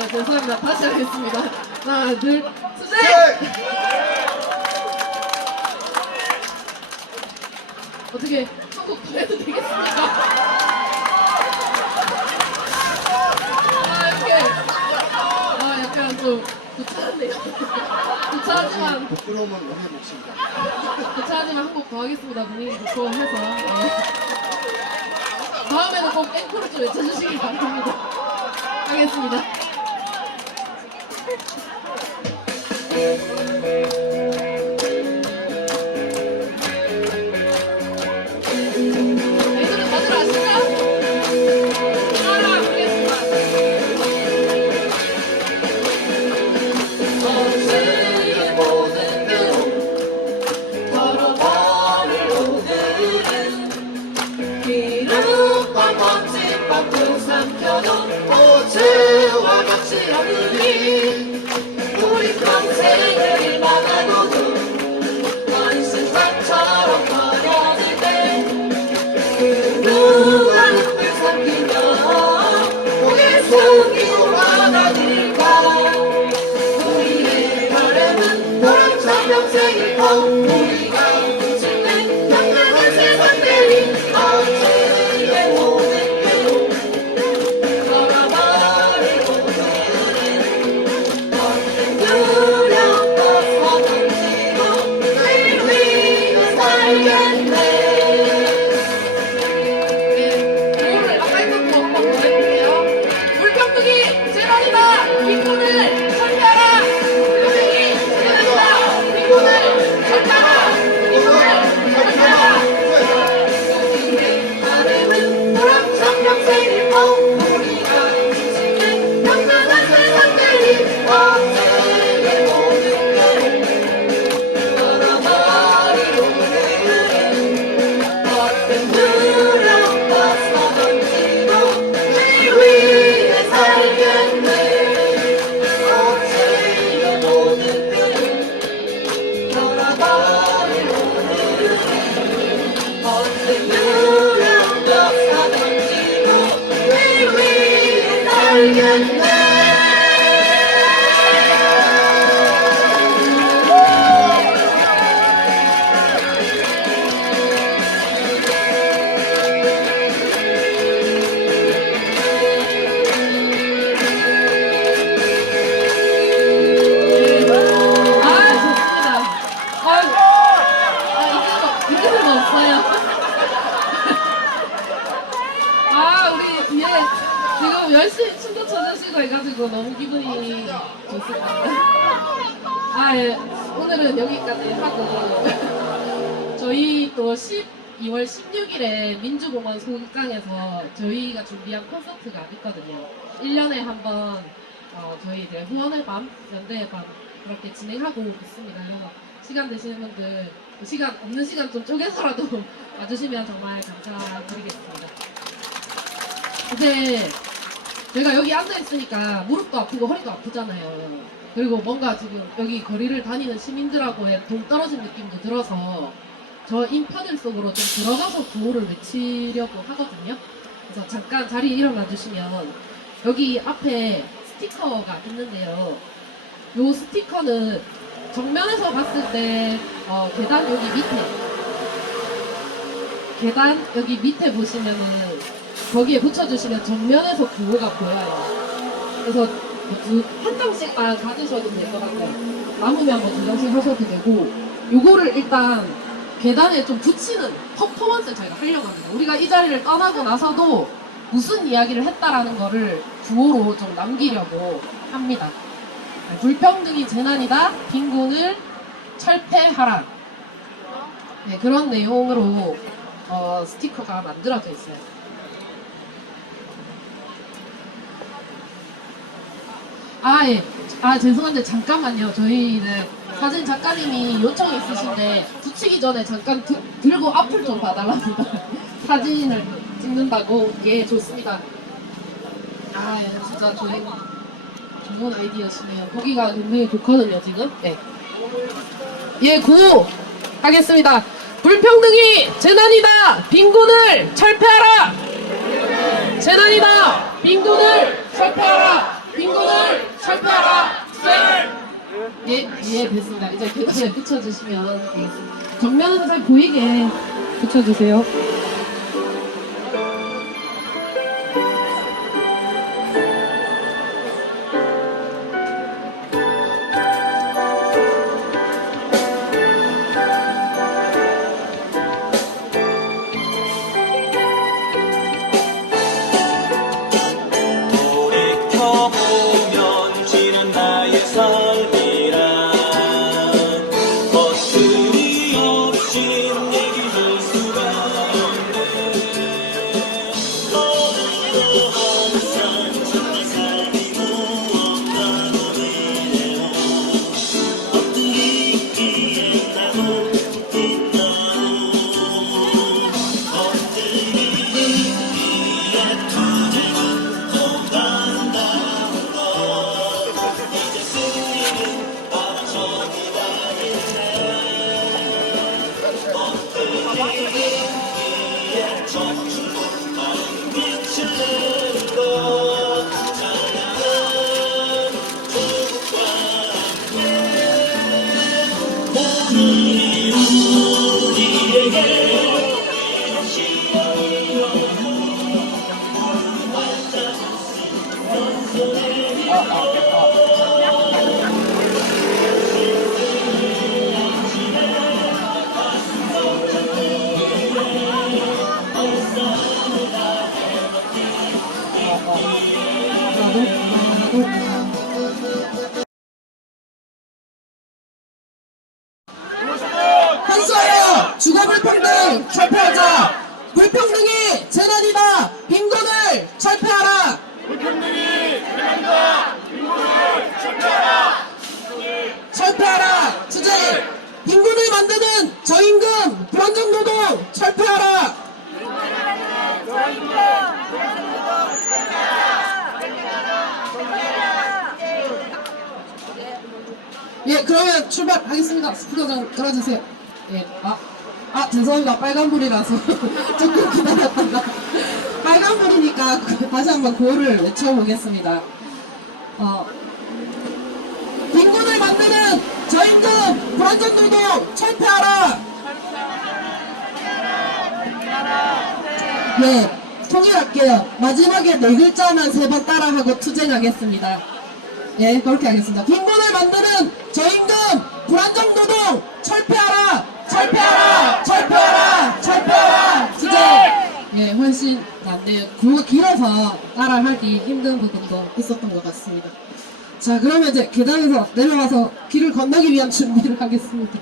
죄송합니다. 다시 하겠습니다. 하나, 둘, 수제! 어떻게 한국 더 해도 되겠습니까? 약간 좀 구차한데요. 구차하지만 부끄러움은 우리의 몫입니다. 구차하지만 한 곡 더 하겠습니다. 분위기 좋고 해서 다음에는 꼭 앵콜을 좀 외쳐주시길 바랍니다. 하겠습니다. 이들은 다들 아시죠? 따라 부르겠습니다. 어제의 모든 gün 털어버릴 오늘은 기름과 멋진 밥도 삼켜놓은 호주와 같이 하느니 우리 평생을 일만하고도 원신사처럼 버려질 때 누가 눈을 삼키며 고개 숙이고 받아들일까 우리의 바람은 노란차 평생일 것 우리가 부질낸 평등한 세상들이 어제의 모든 괴로움 털어버릴 오늘은 두렵고 서던지고 늘 위해 살겠네 노래를 아까 했던 거 한번 보내볼게요. 불평등이 재단이다. 인권을 절대하라. 불평등이 재단이다. 인권을 절대하라. 예. 오늘은 여기까지 하고 저희 또 12월 16일에 민주공원 소극장에서 저희가 준비한 콘서트가 있거든요. 1년에 한번 저희들 후원의 밤, 연대의 밤 그렇게 진행하고 있습니다. 그래서 시간 되시는 분들 시간 없는 시간 좀 쪼개서라도 와주시면 정말 감사드리겠습니다. 이제 제가 여기 앉아있으니까 무릎도 아프고 허리도 아프잖아요. 그리고 뭔가 지금 여기 거리를 다니는 시민들하고의 동떨어진 느낌도 들어서 저 인파들 속으로 좀 들어가서 구호를 외치려고 하거든요. 그래서 잠깐 자리에 일어나 주시면 여기 앞에 스티커가 있는데요. 요 스티커는 정면에서 봤을 때 계단 여기 밑에 보시면은 거기에 붙여주시면 정면에서 구호가 보여요. 그래서 한 장씩만 가지셔도 될 것 같아요. 남으면 뭐 두 장씩 하셔도 되고, 요거를 일단 계단에 좀 붙이는 퍼포먼스를 저희가 하려고 합니다. 우리가 이 자리를 떠나고 나서도 무슨 이야기를 했다라는 거를 구호로 좀 남기려고 합니다. 불평등이 재난이다. 빈곤을 철폐하라. 네, 그런 내용으로 스티커가 만들어져 있어요. 예. 죄송한데 잠깐만요. 저희는 사진 작가님이 요청이 있으신데 붙이기 전에 잠깐 들고 앞을 좀 봐달랍니다. 사진을 찍는다고. 예, 좋습니다. 진짜 저희 좋은 아이디어시네요. 거기가 굉장히 좋거든요, 지금. 네. 예, 구호 하겠습니다. 불평등이 재난이다. 빈곤을 철폐하라. 재난이다. 빈곤을 철폐하라. 빈곤을 철폐하라. 예, 됐습니다. 이제 계단에 붙여주시면 되겠습니다. 정면에서 잘 보이게 붙여주세요. 돌이켜보면 지난 나의 삶이란 것들이 없인 얘기할 수가 없네. 오늘도 항상 정말 삶이 무엇과도 이래요. 엎드리 있기에 나도 있다고. 엎드리 있기에 투쟁은 또 반다운 것. 이제 승리는 바로 저기가 있네. 엎드리 있기에 저주는 빛을 내는 것. 찬양은 조국과 함께 오늘이 우리에게 한수하여 주거 불평등 철폐하자. 불평등이 재난이다. 빈곤을 철폐하라. 철폐하라. 주제 빈곤을 만드는 저임금 불안정노동 철폐하라. 예, 그러면 출발하겠습니다. 스피커 들어주세요. 예, 죄송합니다. 빨간불이라서 조금 기다렸다가 빨간불이니까 다시 한번 구호를 외쳐보겠습니다. 빈곤을 만드는 저임금 불안정노동 철폐하라. 네, 통일할게요. 마지막에 4글자만 3번 따라하고 투쟁하겠습니다. 예, 그렇게 하겠습니다. 빈곤을 만드는 저임금 불안정노동 철폐하라. 철폐하라. 철폐하라. 철폐하라. 주제. 예, 훨씬 낫네요. 구호가 길어서 따라하기 힘든 부분도 있었던 것 같습니다. 자, 그러면 이제 계단에서 내려와서 길을 건너기 위한 준비를 하겠습니다.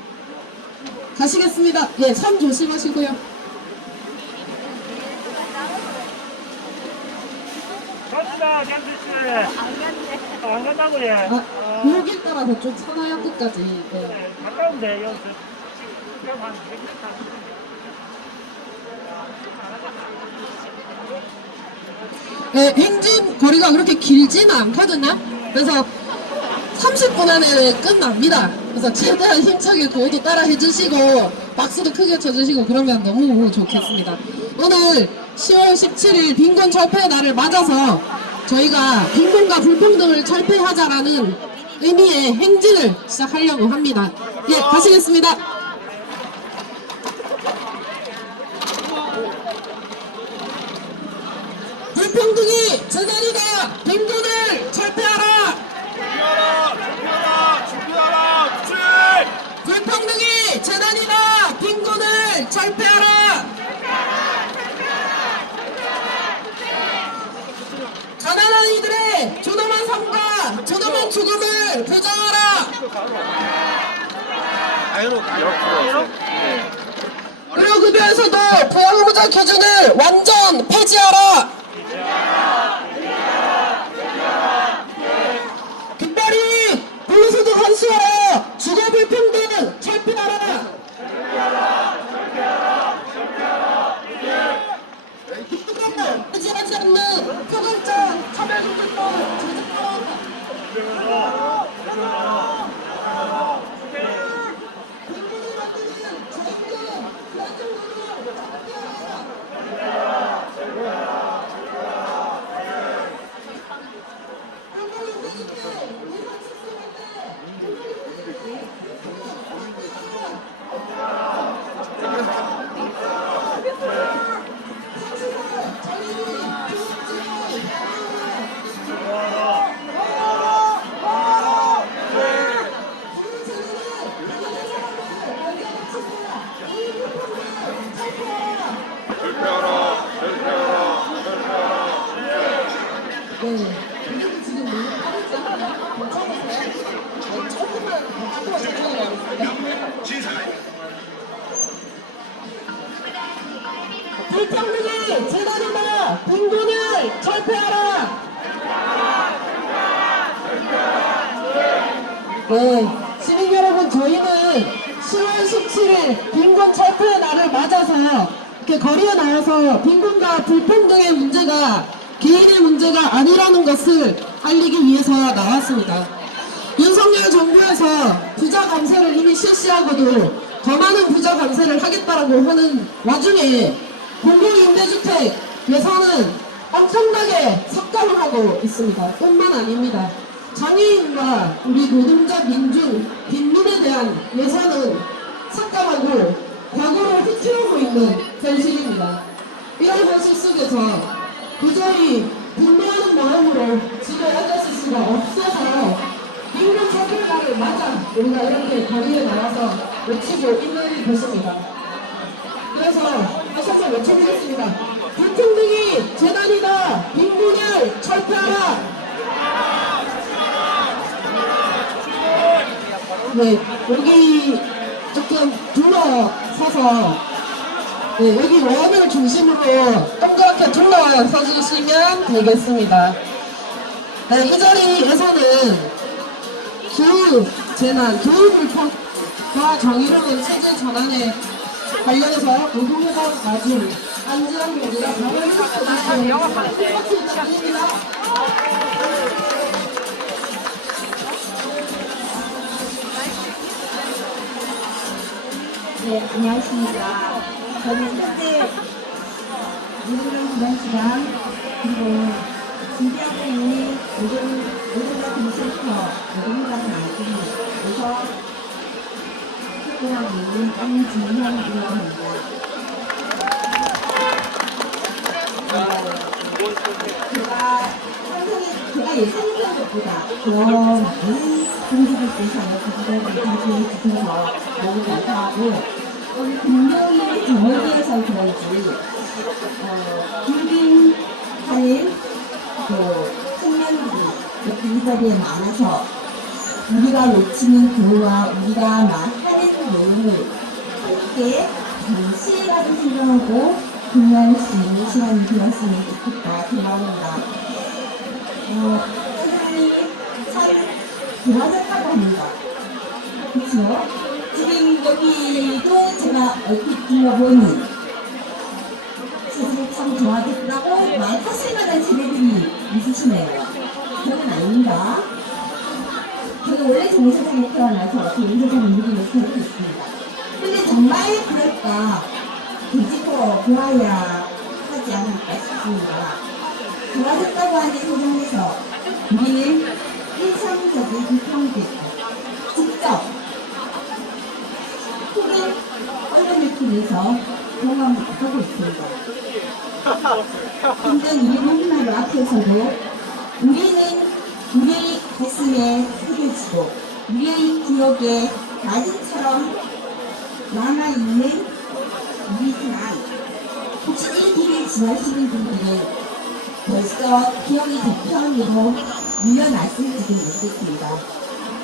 가시겠습니다. 예, 참 조심하시고요. 갑시다, 견수 씨. 안 간다고, 예. 여기 따라서 좀 산하야 끝까지. 네. 가까운데, 여기서. 그럼 한 100m. 네, 행진 거리가 그렇게 길지는 않거든요. 그래서 30분 안에 끝납니다. 그래서 최대한 힘차게 구호도 따라 해주시고 박수도 크게 쳐주시고 그러면 너무 좋겠습니다. 오늘 10월 17일 빈곤 철폐의 날을 맞아서 저희가 빈곤과 불평등을 철폐하자라는 의미의 행진을 시작하려고 합니다. 예, 가시겠습니다. 불평등이 재단이다. 빈곤을 철폐하라. 준비하라. 불평등이 재단이다. 빈곤을 철폐하라. 가난한 이들의 존엄한 삶과 존엄한 죽음을 보장하라. 의료급여에서도 부양의무자 기준을 완전 폐지하라. 깃발이 불소득 환수하라. 주거 불평등 철폐하라. 폐지하지 않는 표절적 차별금지법 제정하라. 불평등이 재단이다. 빈곤을 철폐하라. 네, 시민 여러분, 저희는 10월 17일 빈곤 철폐의 날을 맞아서 이렇게 거리에 나와서 빈곤과 불평등의 문제가 개인의 문제가 아니라는 것을 알리기 위해서 나왔습니다. 윤석열 정부에서 부자 감세를 이미 실시하고도 더 많은 부자 감세를 하겠다라고 하는 와중에 공공임대주택 예산은 엄청나게 삭감을 하고 있습니다. 뿐만 아닙니다. 장애인과 우리 노동자 민중 빈민에 대한 예산은 삭감하고 과거로 후퇴하고 있는 현실입니다. 이런 현실 속에서 도저히 분노하는 마음으로 집에 앉았을 수가 없어서 빈곤 철폐날을 맞아 우리가 이렇게 거리에 나와서 외치고 있는 것입니다. 그래서 다시 한번 외쳐보겠습니다. 불평등이 재단이다. 빈곤을 철폐하라. 네, 여기 조금 둘러서서 네, 여기 원을 중심으로 동그랗게 둘러서 주시면 되겠습니다. 네, 이 자리에서는 기후재난, 기후불평과 정의로운 체제 전환에 관련해서 노동회사 나중 안지한 교수가 발언을 해주셨습니다. 네, 안녕하십니까. 저는 현재 노동조합시장 그리고 준비하고 있는 노동자 공센터 노동자 나중에서 활동하고 있는 안진현이라고 합니다. 제가 예상했던 것보다 더 많은 공직을 위해서 그들을 가지고 주셔서 너무 감사하고 분명히 정의에서 그런지 빈빈 하는 그 청년들이 이 자리에 많아서 우리가 외치는 구호와 우리가 말하는 내용을 함께 동시에라도 생각하고 공유할 수 있는 시간이 되었으면 좋겠다 생각합니다. 선생님이 참 좋아졌다고 합니다. 그렇죠? 지금 여기도 제가 얼핏 둘러보니 세상이 참 좋아졌다고 말하실 만한 지네들이 있으시네요. 저는 아닙니다. 저는 원래 정세상에 태어나서 정세상에 누리며 살고 있습니다. 근데 정말 그럴까 뒤집어 보아야 하지 않을까 싶습니다. 좋아졌다고 하는 세상에서 우리는 일상적인 불평등, 직접 혹은 언론을 통해서 경험하고 있습니다. 힘든 우리 누구나루 앞에서도 우리는 우리의 가슴에 새겨지고 우리의 기억에 나진처럼 남아있는 우리지만 혹시 이 길을 지나시는 분들은 벌써 기억이 저편으로 물려났을지도 모르겠습니다.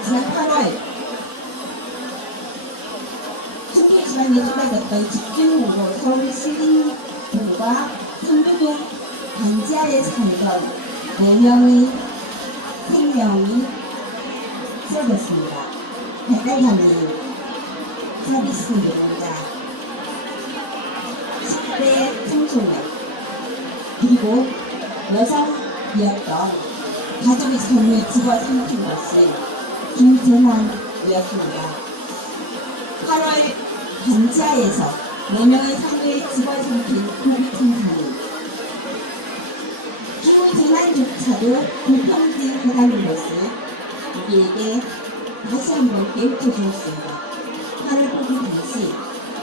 지난 8월 축제 지방에 쏟아졌던 집중호로 서울 신림동과 성주동 반지하에 살던 4명의 생명이 쓰러졌습니다. 백달함이 서비스입니다. 10대 청소년 그리고 여성이었던 가족의 삶을 집어삼킨 것이 김재환이었습니다. 8월 반지하에서 4명의 삶을 집어삼킨 고비청산은 기후재난조차도 불평등하다는 것을 우리에게 다시 한번 깨우쳐주었습니다. 8월 포기 당시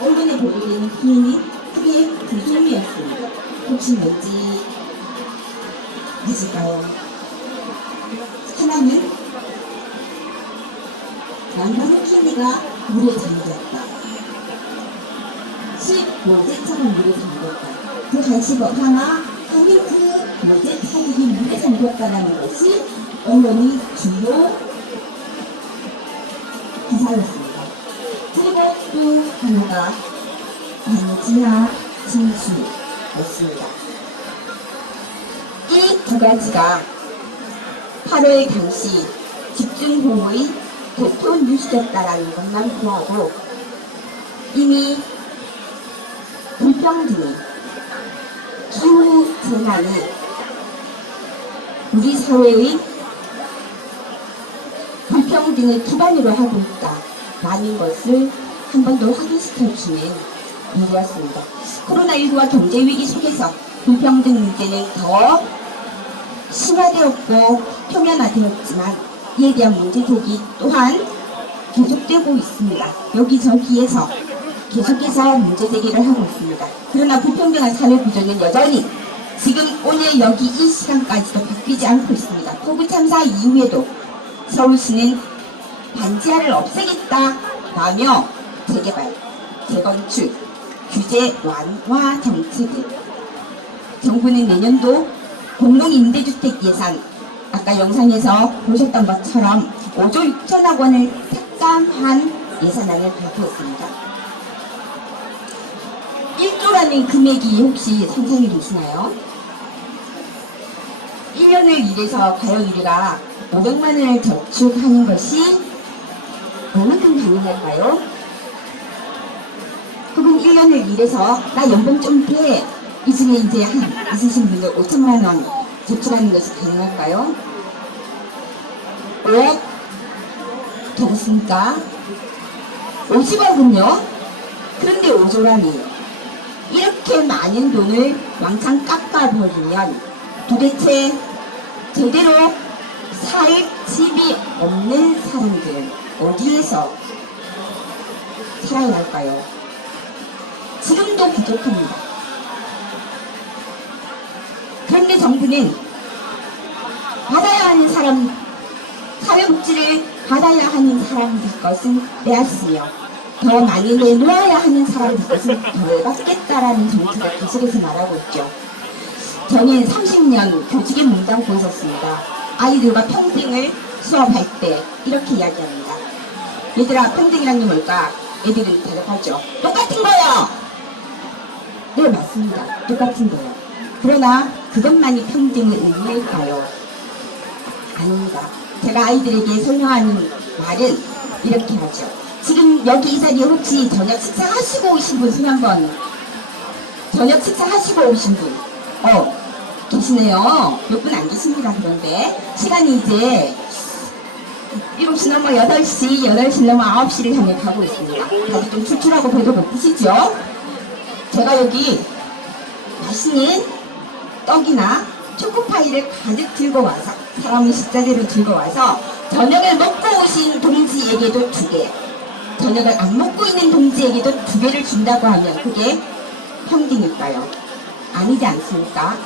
언론에 보도되는 피해는 크게 두 종류였습니다. 혹시 뭔지 아실까요? 하나는 남자의 키니가 물에 잠겼다. 15제처럼 물에 잠겼다. 그 한식업 하나 아니 그 모제 차익이 물에 잠겼다는 것이 언론의 주요 기사였습니다. 그리고 또 하나가 반지하 진수였습니다. 이 두 가지가 8월 당시 집중호우의 보통 뉴스였다라는 것만 보아도 이미 불평등이 기후재난이 우리 사회의 불평등을 기반으로 하고 있다라는 것을 한 번 더 확인시켜주는 일이었습니다. 코로나19와 경제위기 속에서 불평등 문제는 더 심화되었고 표면화되었지만 이에 대한 문제제기 또한 계속되고 있습니다. 여기저기에서 계속해서 문제제기를 하고 있습니다. 그러나 불평등한 사회구조는 여전히 지금 오늘 여기 이 시간까지도 바뀌지 않고 있습니다. 코브 참사 이후에도 서울시는 반지하를 없애겠다라며 재개발, 재건축, 규제 완화 정책을 정부는 내년도 공동임대주택 예산 아까 영상에서 보셨던 것처럼 5조 6천억 원을 삭감한 예산안을 발표했습니다. 1조라는 금액이 혹시 상상이 되시나요? 1년을 일해서 과연 우리가 500만 원을 저축하는 것이 얼마큼 가능할까요? 혹은 1년을 일해서 나 연봉 좀 돼. 이 중에 이제 한 있으신 분들 5천만 원 저축하는 것이 가능할까요? 5억? 더 좋습니까? 50억은요? 그런데 5조라니 이렇게 많은 돈을 왕창 깎아버리면 도대체 제대로 살 집이 없는 사람들은 어디에서 살아야 할까요? 지금도 부족합니다. 그런데 정부는 받아야 하는 사람, 사회복지를 받아야 하는 사람들 것은 빼앗으며 더 많이 내놓아야 하는 사람들 것은 덜 받겠다라는 정책을 계속해서 말하고 있죠. 저는 30년 교직에 몸담고 있었습니다. 아이들과 평등을 수업할 때 이렇게 이야기합니다. 얘들아, 평등이란 게 뭘까? 애들은 대답하죠. 똑같은 거요! 네, 맞습니다. 똑같은 거요. 그러나 그것만이 평등을 의미할까요? 아닙니다. 제가 아이들에게 설명하는 말은 이렇게 하죠. 지금 여기 이 자리에 혹시 저녁 식사 하시고 오신 분 손 한번. 저녁 식사 하시고 오신 분. 계시네요. 몇 분 안 계십니다. 그런데 시간이 이제 7시 넘어 8시 넘어 9시를 향해 가고 있습니다. 다들 좀 출출하고 배도 고프시죠? 제가 여기 맛있는 떡이나 초코파이를 가득 들고 와서, 사람이 식자재로 들고 와서 저녁을 먹고 오신 동지에게도 2개, 저녁을 안 먹고 있는 동지에게도 2개를 준다고 하면 그게 평등일까요? 아니지 않습니까?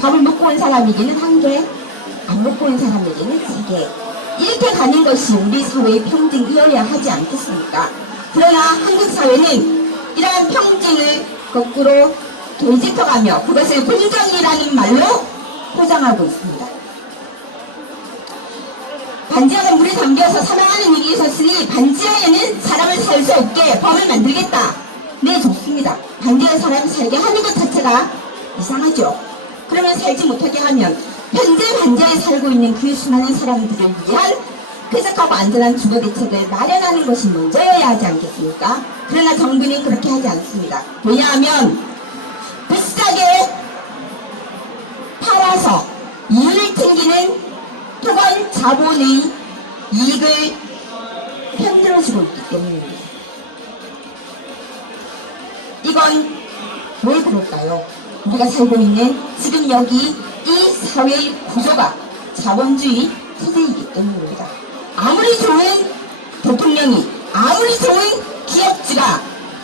밥을 먹고 온 사람에게는 1개, 안 먹고 온 사람에게는 3개. 이렇게 가는 것이 우리 사회의 평등이어야 하지 않겠습니까? 그러나 한국 사회는 이러한 평등을 거꾸로 되짚어가며 그것을 공정이라는 말로 포장하고 있습니다. 반지하가 물에 담겨서 사망하는 일이 있었으니 반지하에는 사람을 살 수 없게 법을 만들겠다. 네, 좋습니다. 반지하 사람을 살게 하는 것 자체가 이상하죠. 그러면 살지 못하게 하면 현재 반지하에 살고 있는 그 수많은 사람들을 위한 쾌적하고 안전한 주거 대책을 마련하는 것이 먼저여야 하지 않겠습니까? 그러나 정부는 그렇게 하지 않습니다. 왜냐하면 비싸게 팔아서 이익을 챙기는 토건 자본의 이익을 편들어주고 있기 때문입니다. 이건 왜 그럴까요? 우리가 살고 있는 지금 여기 이 사회의 구조가 자본주의 체제이기 때문입니다. 아무리 좋은 대통령이, 아무리 좋은 기업주가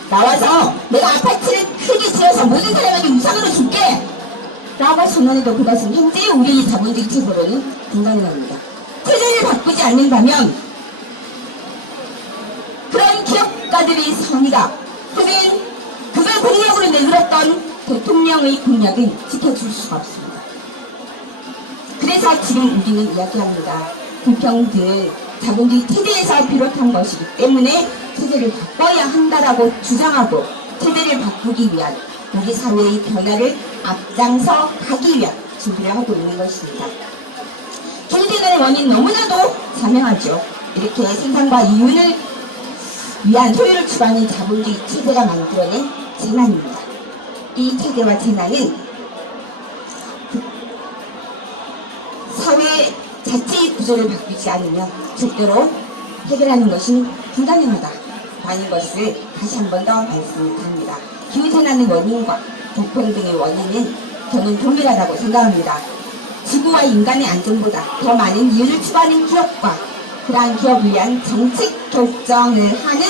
나와서 내가 아파트를 크게 지어서 모든 사람에게 무상으로 줄게 라고 선언해도 그것은 현재 우리 자본주의 체제로는 불가능합니다. 체제를 바꾸지 않는다면 그런 기업가들의 성의가, 혹은 그걸 공약으로 내걸었던 대통령의 공약은 지켜줄 수가 없습니다. 그래서 지금 우리는 이야기합니다. 불평등, 자본주의 체제에서 비롯한 것이기 때문에 체제를 바꿔야 한다라고 주장하고 체제를 바꾸기 위한 우리 사회의 변화를 앞장서 가기 위한 준비를 하고 있는 것입니다. 경제의 원인 너무나도 자명하죠. 이렇게 생산과 이윤을 위한 소유를 추구하는 자본주의 체제가 만들어낸 재난입니다. 이 체제와 재난은 사회 자체의 구조를 바꾸지 않으면 절대로 해결하는 것이 불가능하다 하는 것을 다시 한 번 더 말씀을 드립니다. 기후재난의 원인과 불평등의 원인은 저는 동일하다고 생각합니다. 지구와 인간의 안전보다 더 많은 이윤을 추구하는 기업과 그러한 기업을 위한 정책 결정을 하는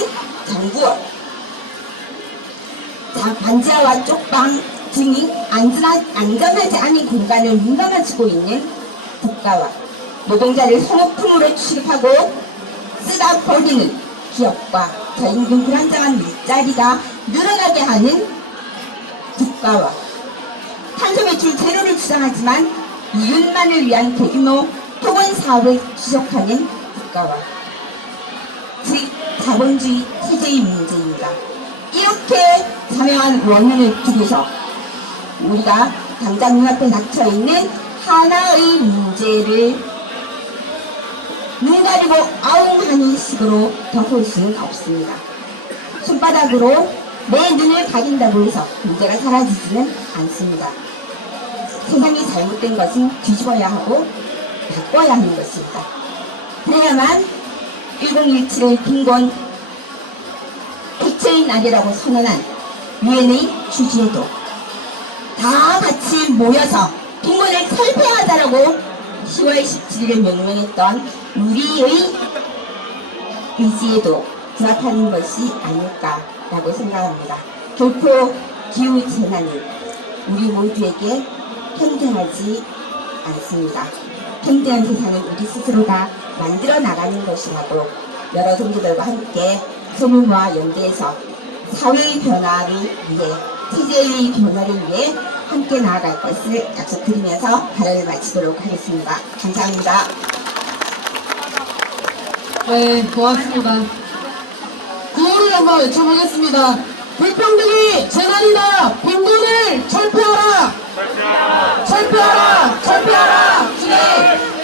정부, 반지하와 쪽방 등이 안전하지 않은 공간을 민감해지고 있는 국가와 노동자를 소모품으로 취급하고 쓰다 버리는 기업과 저임금 불안정한 일자리가 늘어나게 하는 국가와 탄소 배출 제로를 주장하지만 이윤만을 위한 대규모 토건 사업을 지속하는 국가와 즉 자본주의 체제의 문제입니다. 이렇게 자명한 원인을 두고서 우리가 당장 눈앞에 닥쳐있는 하나의 문제를 눈 가리고 아웅하는 식으로 덮을 수는 없습니다. 손바닥으로 내 눈을 가린다고 해서 문제가 사라지지는 않습니다. 세상이 잘못된 것은 뒤집어야 하고 바꿔야 하는 것입니다. 그래야만 1017의 빈곤 대체의 날이라고 선언한 유엔의 주지에도 다 같이 모여서 빈곤을 탈피하자라고 10월 17일에 명령했던 우리의 의지에도 부합하는 것이 아닐까라고 생각합니다. 결코 기후재난이 우리 모두에게 평등하지 않습니다. 평등한 세상을 우리 스스로가 만들어 나가는 것이라고 여러 동지들과 함께 손을 모아 연대해서 사회의 변화를 위해, 체제의 변화를 위해 함께 나아갈 것을 약속드리면서 발언을 마치도록 하겠습니다. 감사합니다. 네, 고맙습니다. 구호를 한번 외쳐보겠습니다. 불평등이 재난이다. 빈곤을 철폐하라. 철폐하라. 철폐하라.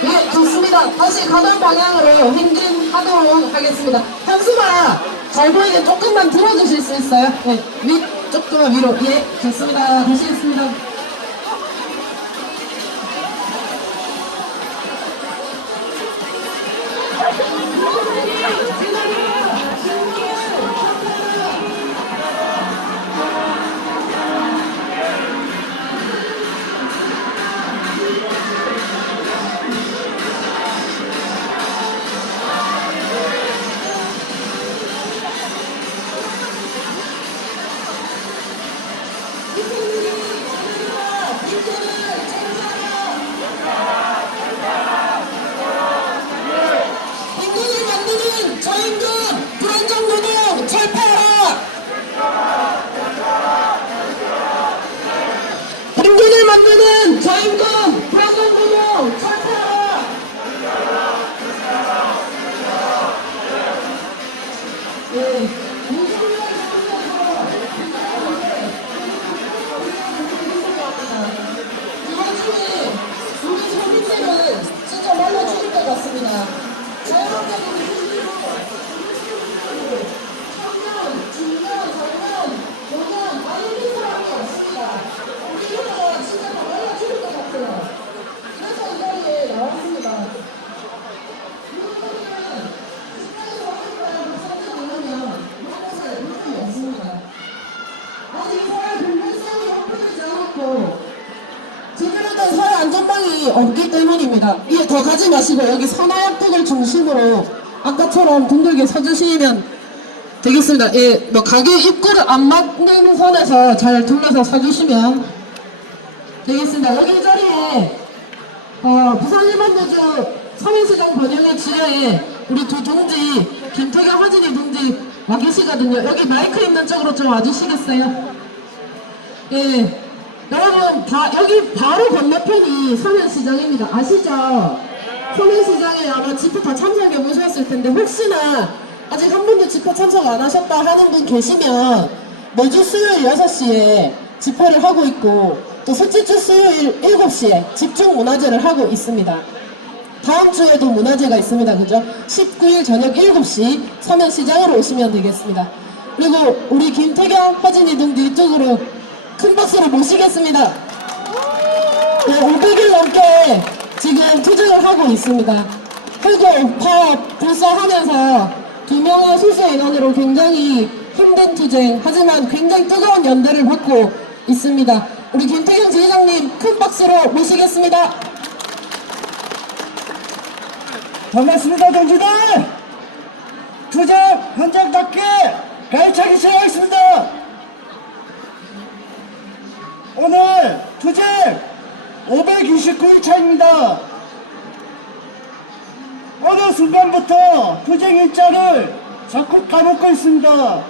네, 좋습니다. 다시 가던 방향으로 행진하도록 하겠습니다. 현수마 잘 보이게 조금만 들어주실 수 있어요? 네, 조금만 위로. 예, 좋습니다. 다시겠습니다. 빈곤을 만드는 저임금, 불안정노동 철폐하라! 빈곤을 만드는 저임금, 불안정노동 철폐하라! 네. 이번 주에 우리 서민들은 진짜 말라 죽을 것 같습니다. 자영업자들이 청년, 중년, 장년, 노년 많이 있는 사람이 없습니다. 우리 이러다가 진짜 다 말라 죽을 것 같아요. 그래서 이 자리에 나왔습니다. 이분들은 식당에서 하겠다는 선택을 하면 이런 것에 의미 없습니다. 아직 사회 공공성이 확보되지 않았고 제대로 된 사회 안전망이 없기 때문입니다. 예, 더 가지 마시고 여기 산하약택을 중심으로 아까처럼 둥글게 서주시면 되겠습니다. 예, 뭐 가게 입구를 안 막는 선에서 잘 둘러서 서주시면 되겠습니다. 여기 자리에 부산 1번 노조 서민시장 번영의 지하에 우리 두 동지 김태경 하진이 동지 와 계시거든요. 여기 마이크 있는 쪽으로 좀 와주시겠어요? 예. 여러분, 여기 바로 건너편이 서면시장입니다. 아시죠? 서면시장에 아마 집회 다 참석해 보셨을 텐데, 혹시나 아직 한 번도 집회 참석 안 하셨다 하는 분 계시면, 매주 수요일 6시에 집회를 하고 있고, 또 셋째 주 수요일 7시에 집중문화제를 하고 있습니다. 다음 주에도 문화제가 있습니다. 그죠? 19일 저녁 7시 서면시장으로 오시면 되겠습니다. 그리고 우리 김태경, 하진이 동지 이쪽으로 큰 박수로 모시겠습니다. 네, 500일 넘게 지금 투쟁을 하고 있습니다. 해고, 파업, 불사하면서 2명의 소수 인원으로 굉장히 힘든 투쟁, 하지만 굉장히 뜨거운 연대를 받고 있습니다. 우리 김태경 지회장님 큰 박수로 모시겠습니다. 반갑습니다, 동지들! 투쟁 현장답게 가해차기 시작하겠습니다. 오늘 투쟁 529일 차입니다. 어느 순간부터 투쟁 일자를 자꾸 까먹고 있습니다.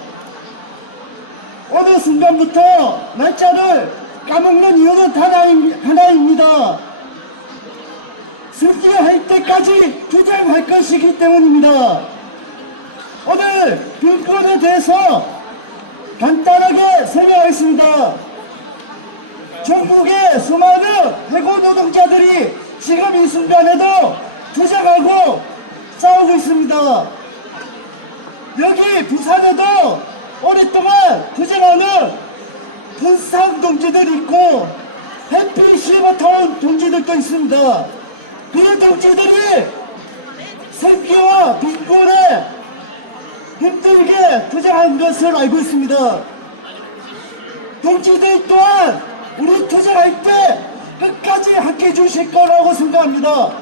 어느 순간부터 날짜를 까먹는 이유는 하나입니다. 승리할 때까지 투쟁할 것이기 때문입니다. 오늘 빈곤에 대해서 간단하게 설명하겠습니다. 전국의 수많은 해고 노동자들이 지금 이 순간에도 투쟁하고 싸우고 있습니다. 여기 부산에도 오랫동안 투쟁하는 분상 동지들이 있고 해피 실버타운 동지들도 있습니다. 그 동지들이 생계와 빈곤에 힘들게 투쟁한 것을 알고 있습니다. 동지들 또한 우리 투쟁할 때 끝까지 함께 해주실 거라고 생각합니다.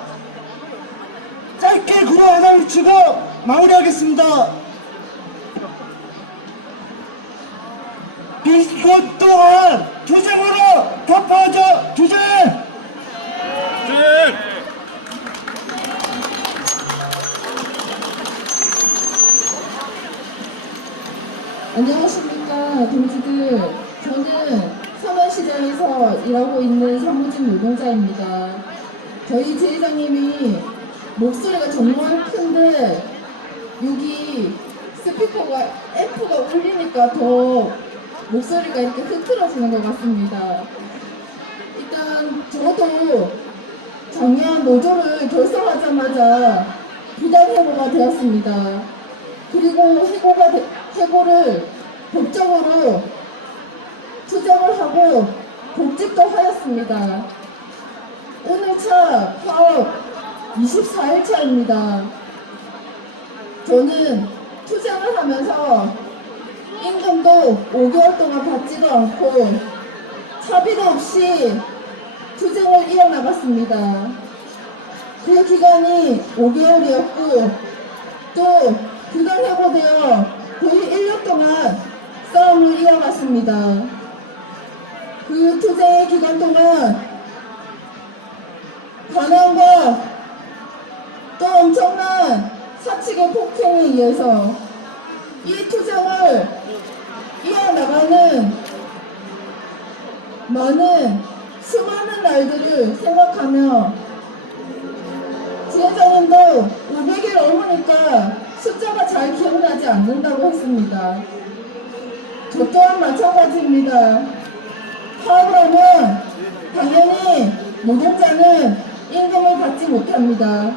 짧게 구호 하나 외치고 마무리하겠습니다. 빈곤 또한 투쟁으로 덮어져 투쟁! 안녕하십니까 동지들. 저는 서면시장에서 일하고 있는 사무직 노동자입니다. 저희 지회장님이 목소리가 정말 큰데 여기 스피커가 앰프가 울리니까 더 목소리가 이렇게 흐트러지는 것 같습니다. 일단 저도 작년 노조를 결성하자마자 비단해고가 되었습니다. 그리고 해고를 법적으로 투쟁을 하고 복직도 하였습니다. 오늘 차 파업 24일차입니다. 저는 투쟁을 하면서 임금도 5개월 동안 받지도 않고 차비도 없이 투쟁을 이어나갔습니다. 그 기간이 5개월이었고 또 비단해고되어 거의 1년 동안 싸움을 이어갔습니다. 그 투쟁의 기간 동안 가난과 또 엄청난 사측의 폭행에 의해서 이 투쟁을 이어나가는 수많은 날들을 생각하며 지회장님도 500일 넘으니까 숫자가 잘 기억나지 않는다고 했습니다. 저 또한 마찬가지입니다. 파업을 하면 당연히 노동자는 임금을 받지 못합니다.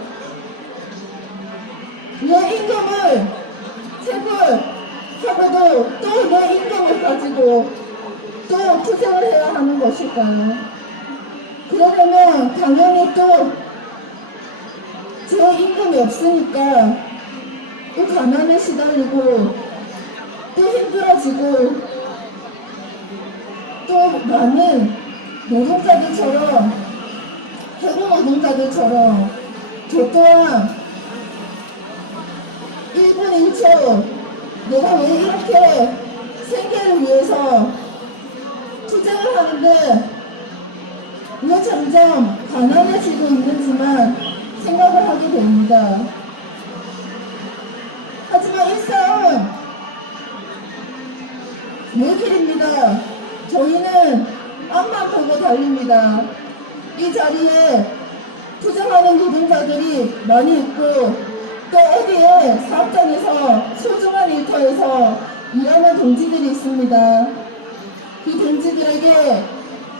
왜 임금을 세금하고도 또 왜 임금을 가지고 또 투쟁을 해야 하는 것일까요? 그러려면 당연히 또 제 임금이 없으니까 또 가난에 시달리고 또 힘들어지고 또 많은 노동자들처럼 해고 노동자들처럼 저 또한 1분 1초 내가 왜 이렇게 생계를 위해서 투쟁을 하는데 왜 점점 가난해지고 있는지만 생각을 하게 됩니다. 하지만 이 싸움은 내 길입니다. 저희는 앞만 보고 달립니다. 이 자리에 투쟁하는 노동자들이 많이 있고 또 어디에 사업장에서 소중한 일터에서 일하는 동지들이 있습니다. 그 동지들에게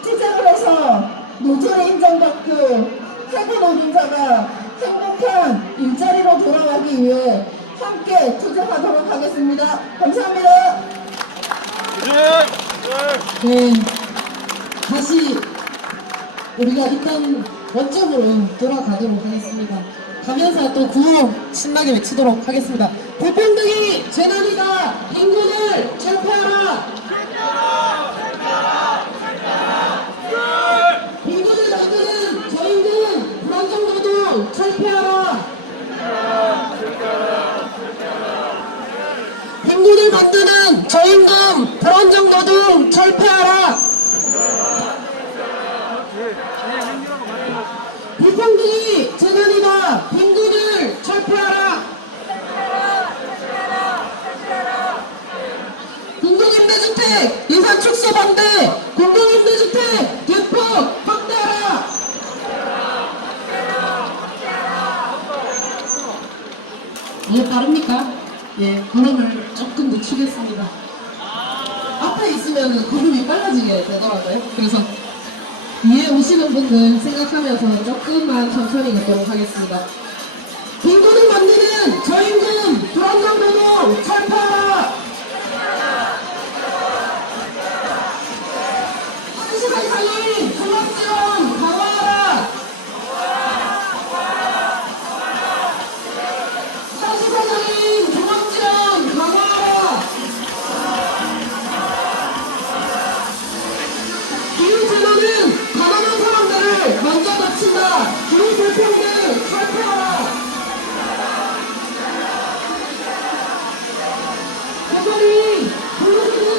투쟁을 해서 노조를 인정받고 해고 노동자가 행복한 일자리로 돌아가기 위해 함께 투쟁하도록 하겠습니다. 감사합니다. 네, 다시 우리가 일단 원점으로 돌아가도록 하겠습니다. 가면서 또 구호 신나게 외치도록 하겠습니다. 불평등이 재난이다. 빈곤을 철폐하라. 빈곤을 만드는 저임금 불안정노동 철폐하라. 빈곤을 만드는 저임금 불안정노동 철폐하라. 불평등이 재난이다. 빈곤을 철폐하라. 공공임대주택 예산 축소 반대. 공공임대주택 대폭 확대하라. 예, 빠릅니까? 예, 걸음을 조금 늦추겠습니다. 앞에 있으면 걸음이 빨라지게 되더라고요. 그래서 위에 오시는 분들 생각하면서 조금만 천천히 걷도록 하겠습니다. 빈곤을 만드는 저임금 불안정노동 철폐하라. 1시간 살림 종합지원 강화하라. 1시간 살림 종합지원 강화하라. 기후재난은 가난한 사람들을 먼저 다친다. 기후불평등 철폐하라. 대선이 불로소득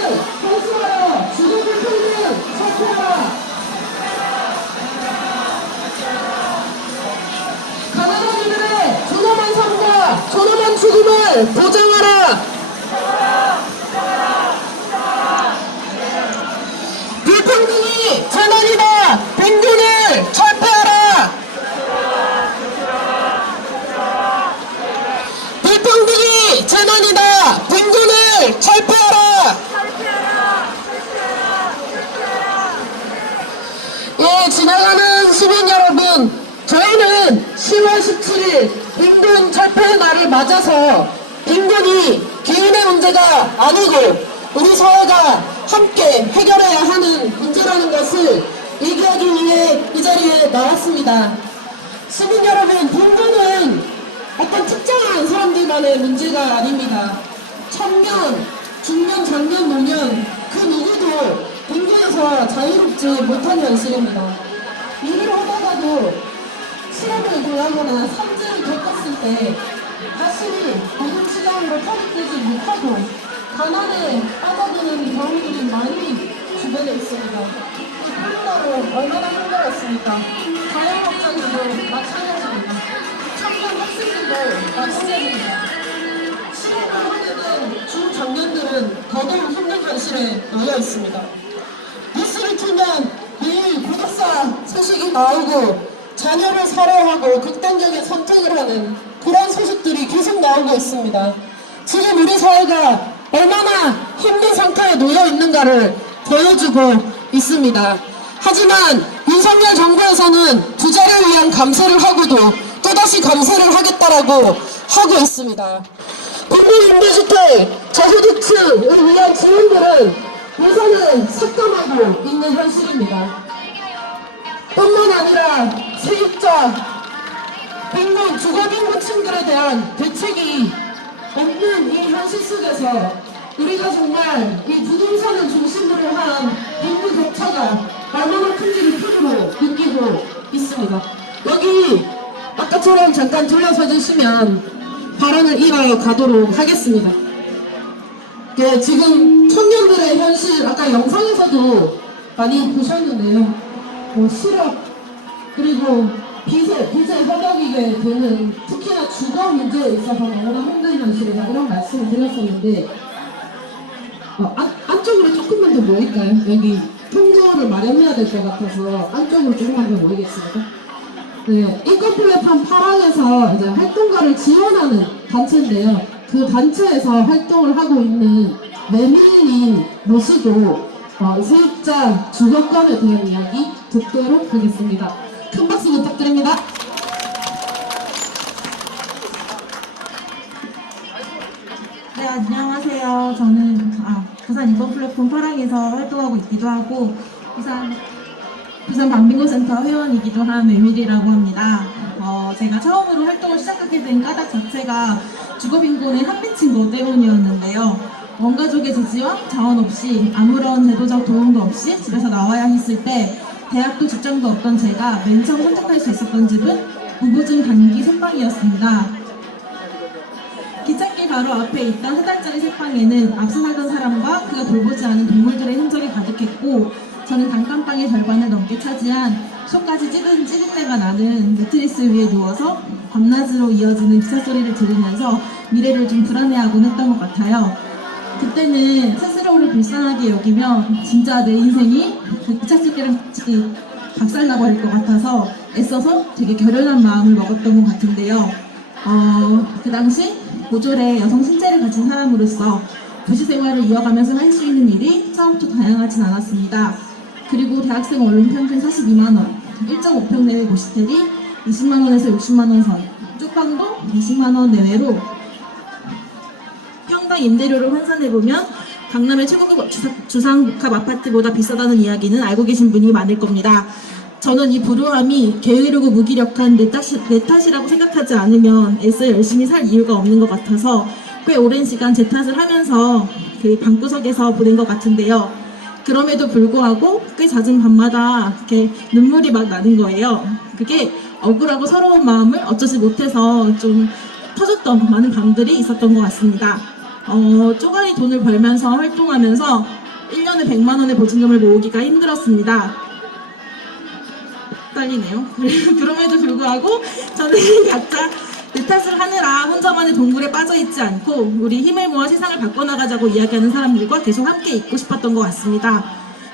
현수화라. 주거불평등 철폐하라. 가난한 이들의 존엄한 삶과 존엄한 죽음을 보장하라. 불평등 날을 맞아서 빈곤이 개인의 문제가 아니고 우리 사회가 함께 해결해야 하는 문제라는 것을 얘기하기 위해 이 자리에 나왔습니다. 시민 여러분, 빈곤은 어떤 특정한 사람들만의 문제가 아닙니다. 청년, 중년, 장년, 노년 그 누구도 빈곤에서 자유롭지 못한 현실입니다. 일을 하다가도 실업을 당하거나 산재를 겪었을 때 다시 노동시장으로 탈입되지 못하고 가난에 빠져드는 경우들이 많이 주변에 있습니다. 코로나로 얼마나 힘들었습니까? 자영업자들도 마찬가지입니다. 청년 학생들도 마찬가지입니다. 실업을 하게 된 중장년들은 더더욱 힘든 현실에 놓여 있습니다. 뉴스를 틀면 매일 고독사 소식이 나오고 자녀를 살해하고 극단적인 선택을 하는 그런 소식들이 계속 나오고 있습니다. 지금 우리 사회가 얼마나 힘든 상태에 놓여 있는가를 보여주고 있습니다. 하지만 윤석열 정부에서는 부자를 위한 감세를 하고도 또다시 감세를 하겠다라고 하고 있습니다. 공공임대주택 저소득층을 위한 지원들은 우선은 삭감하고 있는 현실입니다. 뿐만 아니라 세입자, 빈곤, 주거빈곤층들에 대한 대책이 없는 이 현실 속에서 우리가 정말 이 부동산을 중심으로 한 빈부 격차가 얼마나 큰지를 피부로 느끼고 있습니다. 여기 아까처럼 잠깐 돌려서 주시면 발언을 이어가도록 하겠습니다. 네, 지금 청년들의 현실, 아까 영상에서도 많이 보셨는데요. 실업, 그리고 빚에 허덕이게 되는 특히나 주거 문제에 있어서 너무나 힘든 현실이다 이런 말씀을 드렸었는데 안쪽으로 조금만 더 모일까요? 여기 통로를 마련해야 될 것 같아서 안쪽으로 조금만 더 모이겠습니다. 네, 인권 플랫폼 파랑에서 이제 활동가를 지원하는 단체인데요. 그 단체에서 활동을 하고 있는 매미님 모시고 세입자 주거권에 대한 이야기 듣도록 하겠습니다. 큰 박수 부탁드립니다. 네, 안녕하세요. 저는 부산 인권 플랫폼 파랑에서 활동하고 있기도 하고 부산 방빙고센터 회원이기도 한 메밀이라고 합니다. 제가 처음으로 활동을 시작하게 된 까닭 자체가 주거빈곤의 한미친 것 때문이었는데요. 원가족의 지지와 자원 없이 아무런 제도적 도움도 없이 집에서 나와야 했을 때 대학도 직장도 없던 제가 맨 처음 선택할 수 있었던 집은 무보증 단기 새방이었습니다. 기찻길 바로 앞에 있던 한 달짜리 새방에는 앞서 살던 사람과 그가 돌보지 않은 동물들의 흔적이 가득했고 저는 단칸방의 절반을 넘게 차지한 속까지 찌릿내가 나는 매트리스 위에 누워서 밤낮으로 이어지는 기차 소리를 들으면서 미래를 좀 불안해하곤 했던 것 같아요. 그때는 스스로를 불쌍하게 여기며 진짜 내 인생이 그 기찻길을 박살나버릴 것 같아서 애써서 되게 결연한 마음을 먹었던 것 같은데요. 그 당시 고졸의 여성 신체를 가진 사람으로서 도시 생활을 이어가면서 할 수 있는 일이 처음부터 다양하진 않았습니다. 그리고 대학생 원룸 평균 42만원, 1.5평 내외 모시텔이 20만원에서 60만원 선, 쪽방도 20만원 내외로 평당 임대료를 환산해보면 강남의 최고급 주상복합 아파트보다 비싸다는 이야기는 알고 계신 분이 많을 겁니다. 저는 이 불우함이 게으르고 무기력한 내 탓이라고 생각하지 않으면 애써 열심히 살 이유가 없는 것 같아서 꽤 오랜 시간 제 탓을 하면서 그 방구석에서 보낸 것 같은데요. 그럼에도 불구하고 꽤 잦은 밤마다 이렇게 눈물이 막 나는 거예요. 그게 억울하고 서러운 마음을 어쩌지 못해서 좀 터졌던 많은 밤들이 있었던 것 같습니다. 쪼가리 돈을 벌면서 활동하면서 1년에 100만 원의 보증금을 모으기가 힘들었습니다. 떨리네요. 그럼에도 불구하고 저는 각자 내 탓을 하느라 혼자만의 동굴에 빠져있지 않고 우리 힘을 모아 세상을 바꿔나가자고 이야기하는 사람들과 계속 함께 있고 싶었던 것 같습니다.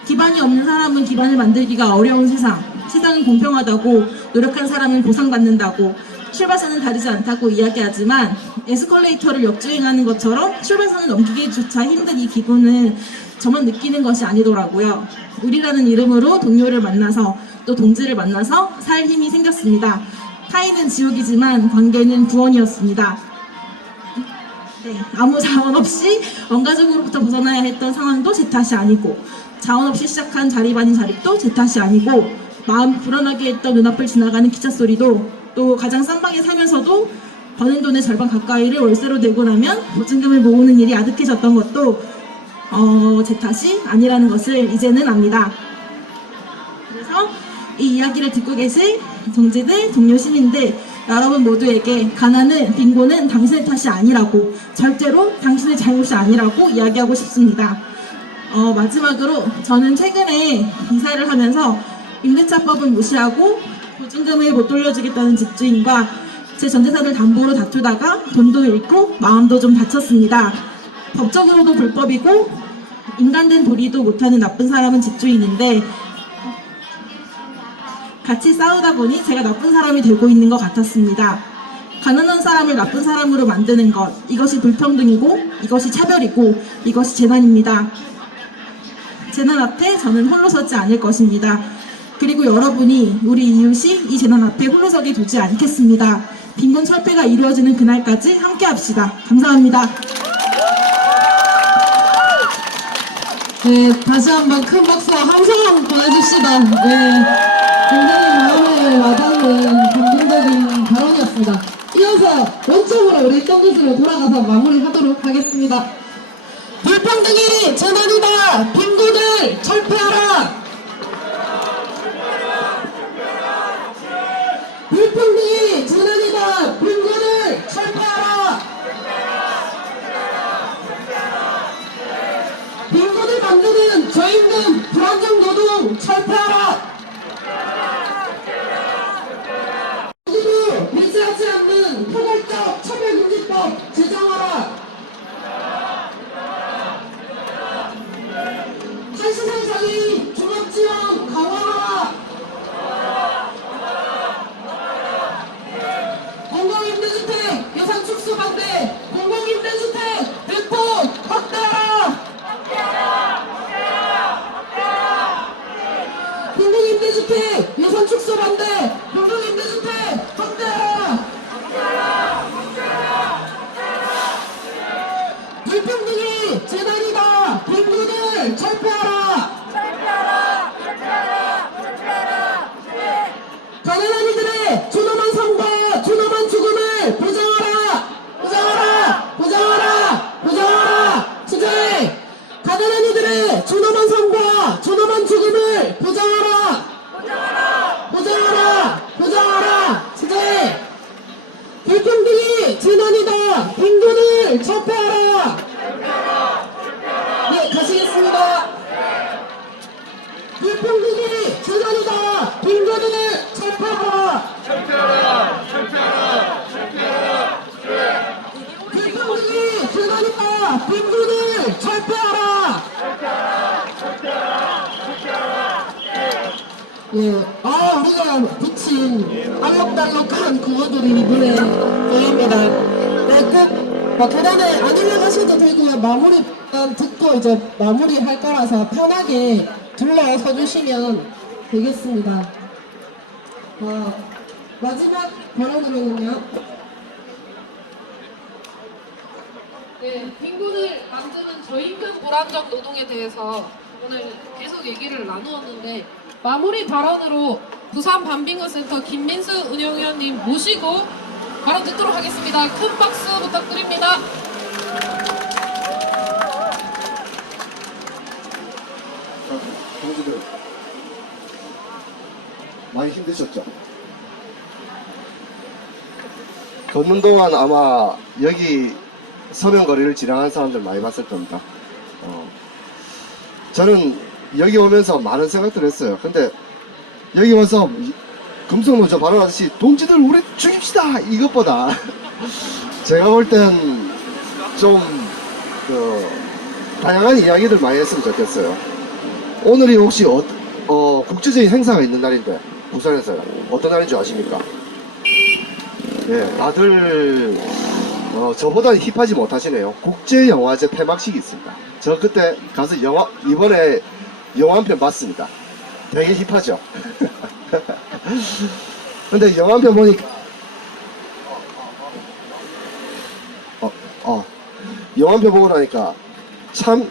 기반이 없는 사람은 기반을 만들기가 어려운 세상은 공평하다고, 노력한 사람은 보상받는다고, 출발선은 다르지 않다고 이야기하지만 에스컬레이터를 역주행하는 것처럼 출발선을 넘기기조차 힘든 이 기분은 저만 느끼는 것이 아니더라고요. 우리라는 이름으로 동료를 만나서 또 동지를 만나서 살 힘이 생겼습니다. 타인은 지옥이지만 관계는 구원이었습니다. 아무 자원 없이 원가족으로부터 벗어나야 했던 상황도 제 탓이 아니고, 자원 없이 시작한 자립 아닌 자립도 제 탓이 아니고, 마음 불안하게 했던 눈앞을 지나가는 기차 소리도, 또 가장 싼 방에 살면서도 버는 돈의 절반 가까이를 월세로 내고 나면 보증금을 모으는 일이 아득해졌던 것도 제 탓이 아니라는 것을 이제는 압니다. 그래서 이 이야기를 듣고 계실 동지들, 동료 시민들, 여러분 모두에게 가난은, 빈곤은 당신의 탓이 아니라고, 절대로 당신의 잘못이 아니라고 이야기하고 싶습니다. 마지막으로 저는 최근에 이사를 하면서 임대차법을 무시하고 보증금을 못 돌려주겠다는 집주인과 제 전재산을 담보로 다투다가 돈도 잃고 마음도 좀 다쳤습니다. 법적으로도 불법이고 인간된 도리도 못하는 나쁜 사람은 집주인인데, 같이 싸우다 보니 제가 나쁜 사람이 되고 있는 것 같았습니다. 가난한 사람을 나쁜 사람으로 만드는 것, 이것이 불평등이고, 이것이 차별이고, 이것이 재난입니다. 재난 앞에 저는 홀로 서지 않을 것입니다. 그리고 여러분이, 우리 이웃이 이 재난 앞에 홀로 서게 두지 않겠습니다. 빈곤 철폐가 이루어지는 그날까지 함께 합시다. 감사합니다. 네, 다시 한번 큰 박수와 함성 보내줍시다. 네, 굉장히 마음에 와닿는 감동적인 발언이었습니다. 이어서 원점으로 우리 있던 곳으로 돌아가서 마무리하도록 하겠습니다. 불평등이 재난이다. 빈곤을 철폐하라. 불평등이 재난이다. 빈곤을 철폐하라. 빈곤을 만드는 저임금 불안정 노동 철폐하라. 누구도 미치하지 않는 포괄적 차별금지법 제정하라. 80세 장애인 종합지원 강화하라. 공공임대주택 예산 축소 반대. 공공임대주택 대폭 확대하라. 공공임대주택 예산 축소 반대. 공공임대주택 확대하라. 불평등이 재난이다. 빈곤을 철폐하라. 가난한 이들의 존엄한 삶과 존엄한 죽음을 보장하라. 보장하라. 보장하라. 보장하라. 투쟁. 가난한 이들의 존엄한 삶과 존엄한 죽음을 보장하라. 보장하라. 보장하라. 투쟁. 불평등이 재난이다. 빈곤을 철폐하라. 네, 가시겠습니다. 불평등이 재난이다. 빈곤을 철폐하라. 불평등이 재난이다. 빈곤을 철폐하라. 예, 우리가 붙인 알록달록한 구호들이 눈에 보입니다. 네, 꼭 계단에 안 올라가셔도 되고요. 마무리 듣고 이제 마무리할 거라서 편하게 둘러서 주시면 되겠습니다. 마지막 발언으로는요. 네, 빈곤을 만드는 저임금 불안정 노동에 대해서 오늘 계속 얘기를 나누었는데, 마무리 발언으로 부산 반빈곤센터 김민수 운영위원님 모시고 발언 듣도록 하겠습니다. 큰 박수 부탁드립니다. 동지들 많이 힘드셨죠? 걷는 동안 아마 여기 서명거리를 지나간 사람들 많이 봤을 겁니다. 저는 여기 오면서 많은 생각들을 했어요. 근데 여기 와서 금속노조 발언하듯이 동지들 우리 죽입시다 이것보다 제가 볼 땐 좀 다양한 이야기들 많이 했으면 좋겠어요. 오늘이 혹시 국제적인 행사가 있는 날인데 부산에서요. 어떤 날인 줄 아십니까? 예, 다들 저보다 힙하지 못하시네요. 국제영화제 폐막식이 있습니다. 저 그때 가서 이번에 영화 한 편 봤습니다. 되게 힙하죠? 근데 영화 한 편 보니까 영화 한 편 보고 나니까 참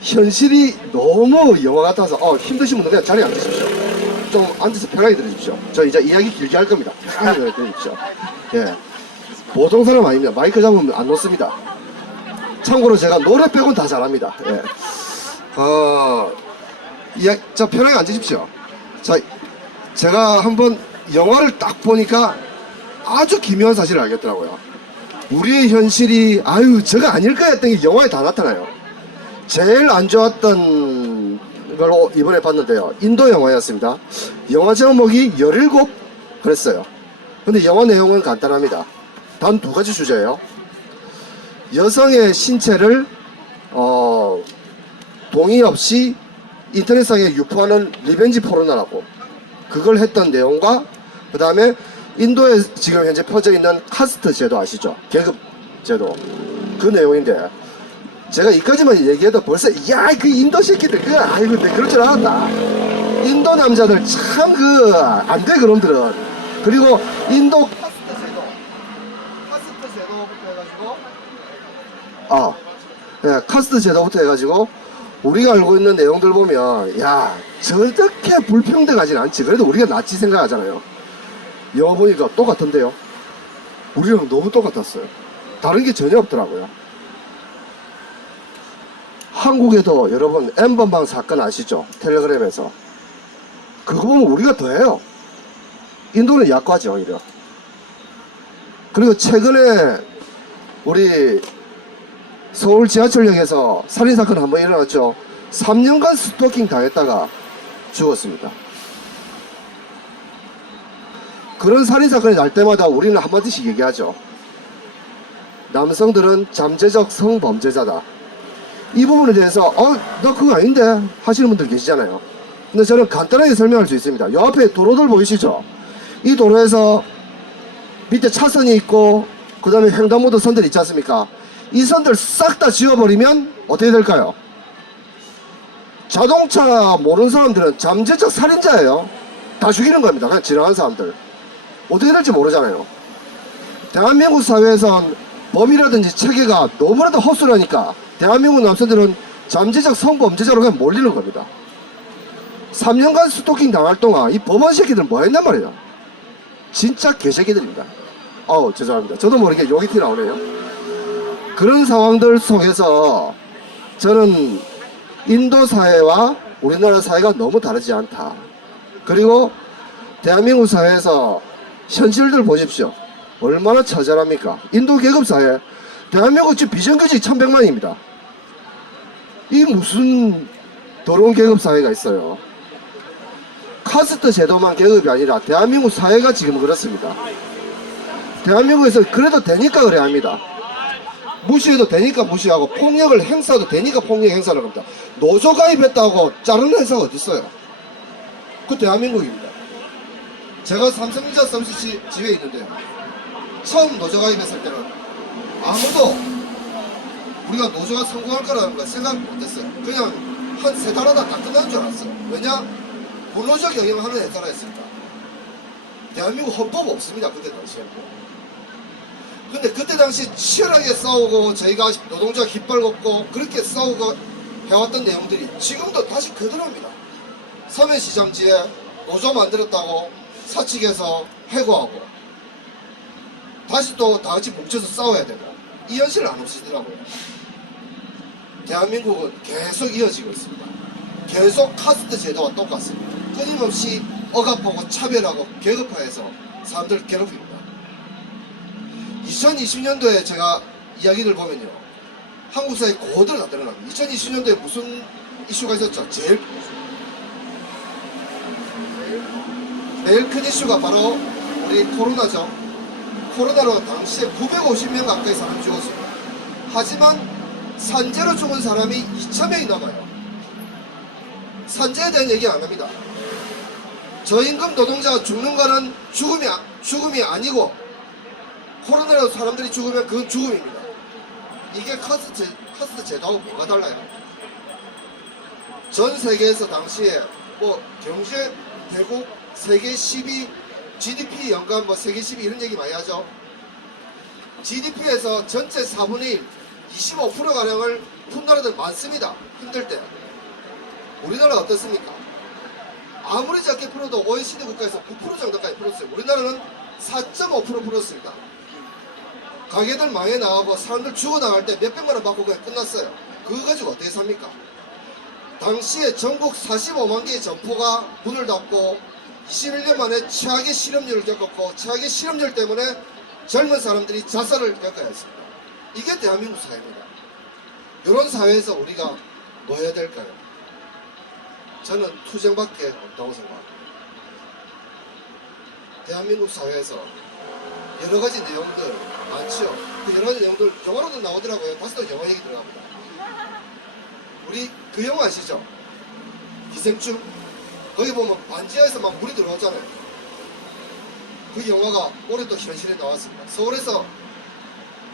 현실이 너무 영화 같아서 힘드신 분들 그냥 자리에 앉으십시오. 좀 앉아서 편하게 들으십시오. 저 이제 이야기 길게 할 겁니다. 편하게 들으십시오. 예. 보통 사람 아닙니다. 마이크 잡으면 안 놓습니다. 참고로 제가 노래 빼곤 다 잘합니다. 예. 자, 편하게 앉으십시오. 자, 제가 한번 영화를 딱 보니까 아주 기묘한 사실을 알겠더라고요. 우리의 현실이 저거 아닐 거야 했던 게 영화에 다 나타나요. 제일 안 좋았던 걸로 이번에 봤는데요. 인도 영화였습니다. 영화 제목이 17 그랬어요. 근데 영화 내용은 간단합니다. 단 2가지 주제예요. 여성의 신체를 동의 없이 인터넷상에 유포하는 리벤지 포르노라고 그걸 했던 내용과 그 다음에 인도에 지금 현재 퍼져 있는 카스트 제도 아시죠? 계급 제도 그 내용인데 제가 이까지만 얘기해도 벌써 그 인도 새끼들 아이고 내 그럴 줄 알았다. 인도 남자들 참 안 돼 그놈들은. 그리고 인도 카스트 제도부터 해가지고 우리가 알고 있는 내용들 보면 저렇게 불평등하진 않지. 그래도 우리가 낫지 생각하잖아요. 영화 보니까 똑같은데요. 우리랑 너무 똑같았어요. 다른 게 전혀 없더라고요. 한국에도 여러분 N번방 사건 아시죠? 텔레그램에서 그거 보면 우리가 더해요. 인도는 약하죠 오히려. 그리고 최근에 우리 서울 지하철역에서 살인사건 한번 일어났죠. 3년간 스토킹 당했다가 죽었습니다. 그런 살인사건이 날 때마다 우리는 한마디씩 얘기하죠. 남성들은 잠재적 성범죄자다. 이 부분에 대해서 너 그거 아닌데 하시는 분들 계시잖아요. 근데 저는 간단하게 설명할 수 있습니다. 요 앞에 도로들 보이시죠? 이 도로에서 밑에 차선이 있고 그 다음에 횡단보도 선들 있지 않습니까? 이 선들 싹 다 지워버리면 어떻게 될까요? 자동차 모르는 사람들은 잠재적 살인자예요. 다 죽이는 겁니다. 그냥 지나가는 사람들. 어떻게 될지 모르잖아요. 대한민국 사회에선 법이라든지 체계가 너무나도 허술하니까 대한민국 남성들은 잠재적 성범죄자로 그냥 몰리는 겁니다. 3년간 스토킹 당할 동안 이 법원 새끼들은 뭐 했단 말이에요. 진짜 개새끼들입니다. 죄송합니다. 저도 모르게 욕이 티 나오네요. 그런 상황들 속에서 저는 인도 사회와 우리나라 사회가 너무 다르지 않다. 그리고 대한민국 사회에서 현실들 보십시오. 얼마나 처절합니까? 인도 계급사회, 대한민국 지금 비정규직 1100만입니다. 이 무슨 더러운 계급사회가 있어요. 카스트 제도만 계급이 아니라 대한민국 사회가 지금 그렇습니다. 대한민국에서 그래도 되니까 그래야 합니다. 무시해도 되니까 무시하고 폭력을 행사도 되니까 폭력 행사를 합니다. 노조 가입했다고 자르는 회사가 어디 있어요? 그 대한민국입니다. 제가 삼성전자 서비스 집에 있는데 처음 노조 가입했을 때는 아무도 우리가 노조가 성공할 거라는 걸 생각 못했어요. 그냥 한 3달 하다 딱 끝나는 줄 알았어요. 왜냐? 군노적 영향을 하는 회사라 했습니다. 대한민국 헌법 없습니다. 그때 당시에. 근데 그때 당시 치열하게 싸우고 저희가 노동자 깃발 걷고 그렇게 싸우고 해왔던 내용들이 지금도 다시 그대로입니다. 서면시장지에 노조 만들었다고 사측에서 해고하고 다시 또 다같이 뭉쳐서 싸워야 되고 이 현실을 안 없애더라고요. 대한민국은 계속 이어지고 있습니다. 계속 카스트 제도와 똑같습니다. 끊임없이 억압하고 차별하고 계급화해서 사람들 괴롭힙니다. 2020년도에 제가 이야기를 보면요. 한국 사회 고들 다 드러납니다. 2020년도에 무슨 이슈가 있었죠? 제일 큰 이슈가 바로 우리 코로나죠. 코로나로 당시에 950명 가까이 사람 죽었습니다. 하지만 산재로 죽은 사람이 2,000명이 넘어요. 산재에 대한 얘기 안 합니다. 저임금 노동자가 죽는 거는 죽음이 아니고 코로나로 사람들이 죽으면 그건 죽음입니다. 이게 카스트 제도하고 뭐가 달라요? 전 세계에서 당시에 경제 대국 세계 10위 GDP 연간 세계 10위 이런 얘기 많이 하죠. GDP에서 전체 4분의 1 25%가량을 푼 나라들 많습니다. 힘들 때. 우리나라 어떻습니까? 아무리 작게 풀어도 OECD 국가에서 9% 정도까지 풀었어요. 우리나라는 4.5% 풀었습니다. 가게들 망해 나가고 사람들 죽어나갈 때 몇백만 원 받고 그냥 끝났어요. 그거 가지고 어떻게 삽니까? 당시에 전국 45만 개의 점포가 문을 닫고 21년 만에 최악의 실업률을 겪었고 최악의 실업률 때문에 젊은 사람들이 자살을 겪어야 했습니다. 이게 대한민국 사회입니다. 이런 사회에서 우리가 뭐 해야 될까요? 저는 투쟁밖에 없다고 생각합니다. 대한민국 사회에서 여러 가지 내용들 많죠. 그 여러 가지 내용들 영화로도 나오더라고요. 봤을 때 영화 얘기 들어갑니다. 우리 그 영화 아시죠? 기생충? 거기 보면 반지하에서 막 물이 들어오잖아요. 그 영화가 올해 또 현실에 나왔습니다. 서울에서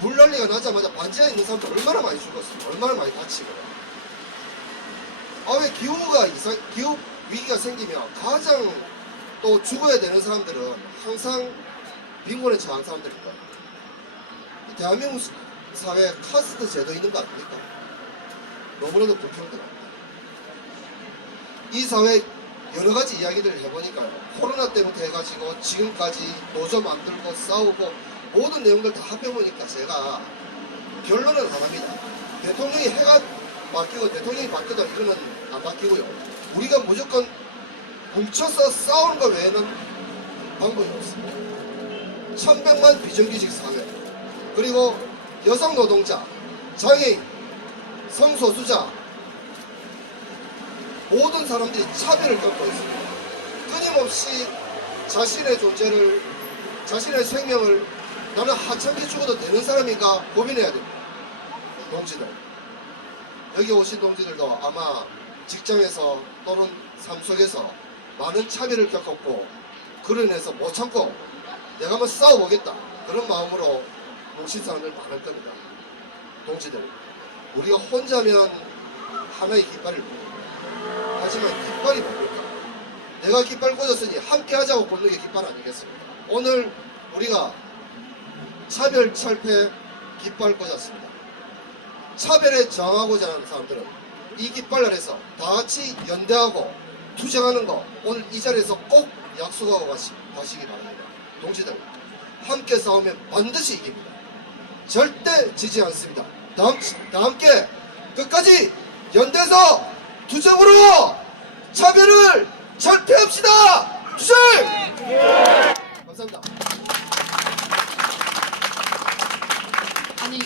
물난리가 나자마자 반지하에 있는 사람들 얼마나 많이 죽었어요. 얼마나 많이 다치고. 아, 왜 기후 위기가 생기면 가장 또 죽어야 되는 사람들은 항상 빈곤에 처한 사람들입니다. 대한민국 사회에 카스트 제도 있는 거 아닙니까? 너무나도 불평등합니다. 이 사회 여러 가지 이야기들을 해보니까요. 코로나 때부터 해가지고 지금까지 노조 만들고 싸우고 모든 내용들 다 합해보니까 제가 결론은 하나입니다. 대통령이 해가 바뀌고 대통령이 바뀌다 이거는 안 바뀌고요. 우리가 무조건 뭉쳐서 싸우는 것 외에는 방법이 없습니다. 1100만 비정규직 사회, 그리고 여성 노동자, 장애인, 성소수자, 모든 사람들이 차별을 겪고 있습니다. 끊임없이 자신의 존재를, 자신의 생명을 나는 하찮게 죽어도 되는 사람인가 고민해야 됩니다. 동지들, 여기 오신 동지들도 아마 직장에서 또는 삶 속에서 많은 차별을 겪었고 그로 인해서 못 참고 내가 한번 싸워보겠다 그런 마음으로 오신 사람들 많을 겁니다. 동지들, 우리가 혼자면 하나의 깃발을 봅니다. 하지만 깃발이 뭡니까? 내가 깃발 꽂았으니 함께 하자고 꽂는 게 깃발 아니겠습니까? 오늘 우리가 차별 철폐 깃발 꽂았습니다. 차별에 저항하고자 하는 사람들은 이 깃발 아래서 다 같이 연대하고 투쟁하는 거 오늘 이 자리에서 꼭 약속하고 가시기 바랍니다. 동지들, 함께 싸우면 반드시 이깁니다. 절대 지지 않습니다. 다 함께 끝까지 연대해서 투쟁으로 차별을 철폐합시다. 투쟁! 감사합니다. 아니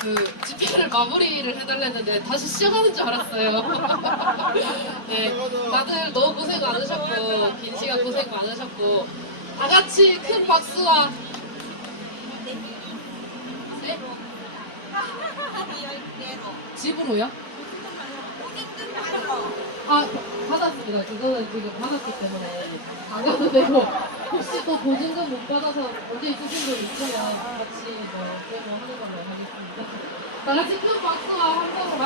그 집회를 마무리를 해달랬는데 다시 시작하는 줄 알았어요. 네, 다들 너무 고생 많으셨고 긴 시간 고생 많으셨고 다 같이 큰 박수와 네? 집으로요? 아, 받았습니다. 그거는 지금 받았기 때문에 안 가도 되고 혹시 또 보증금 못 받아서 언제 있으신 분 있으면 같이 뭐 하는 걸로 하겠습니다. 다 같이 큰 박수와 함성으로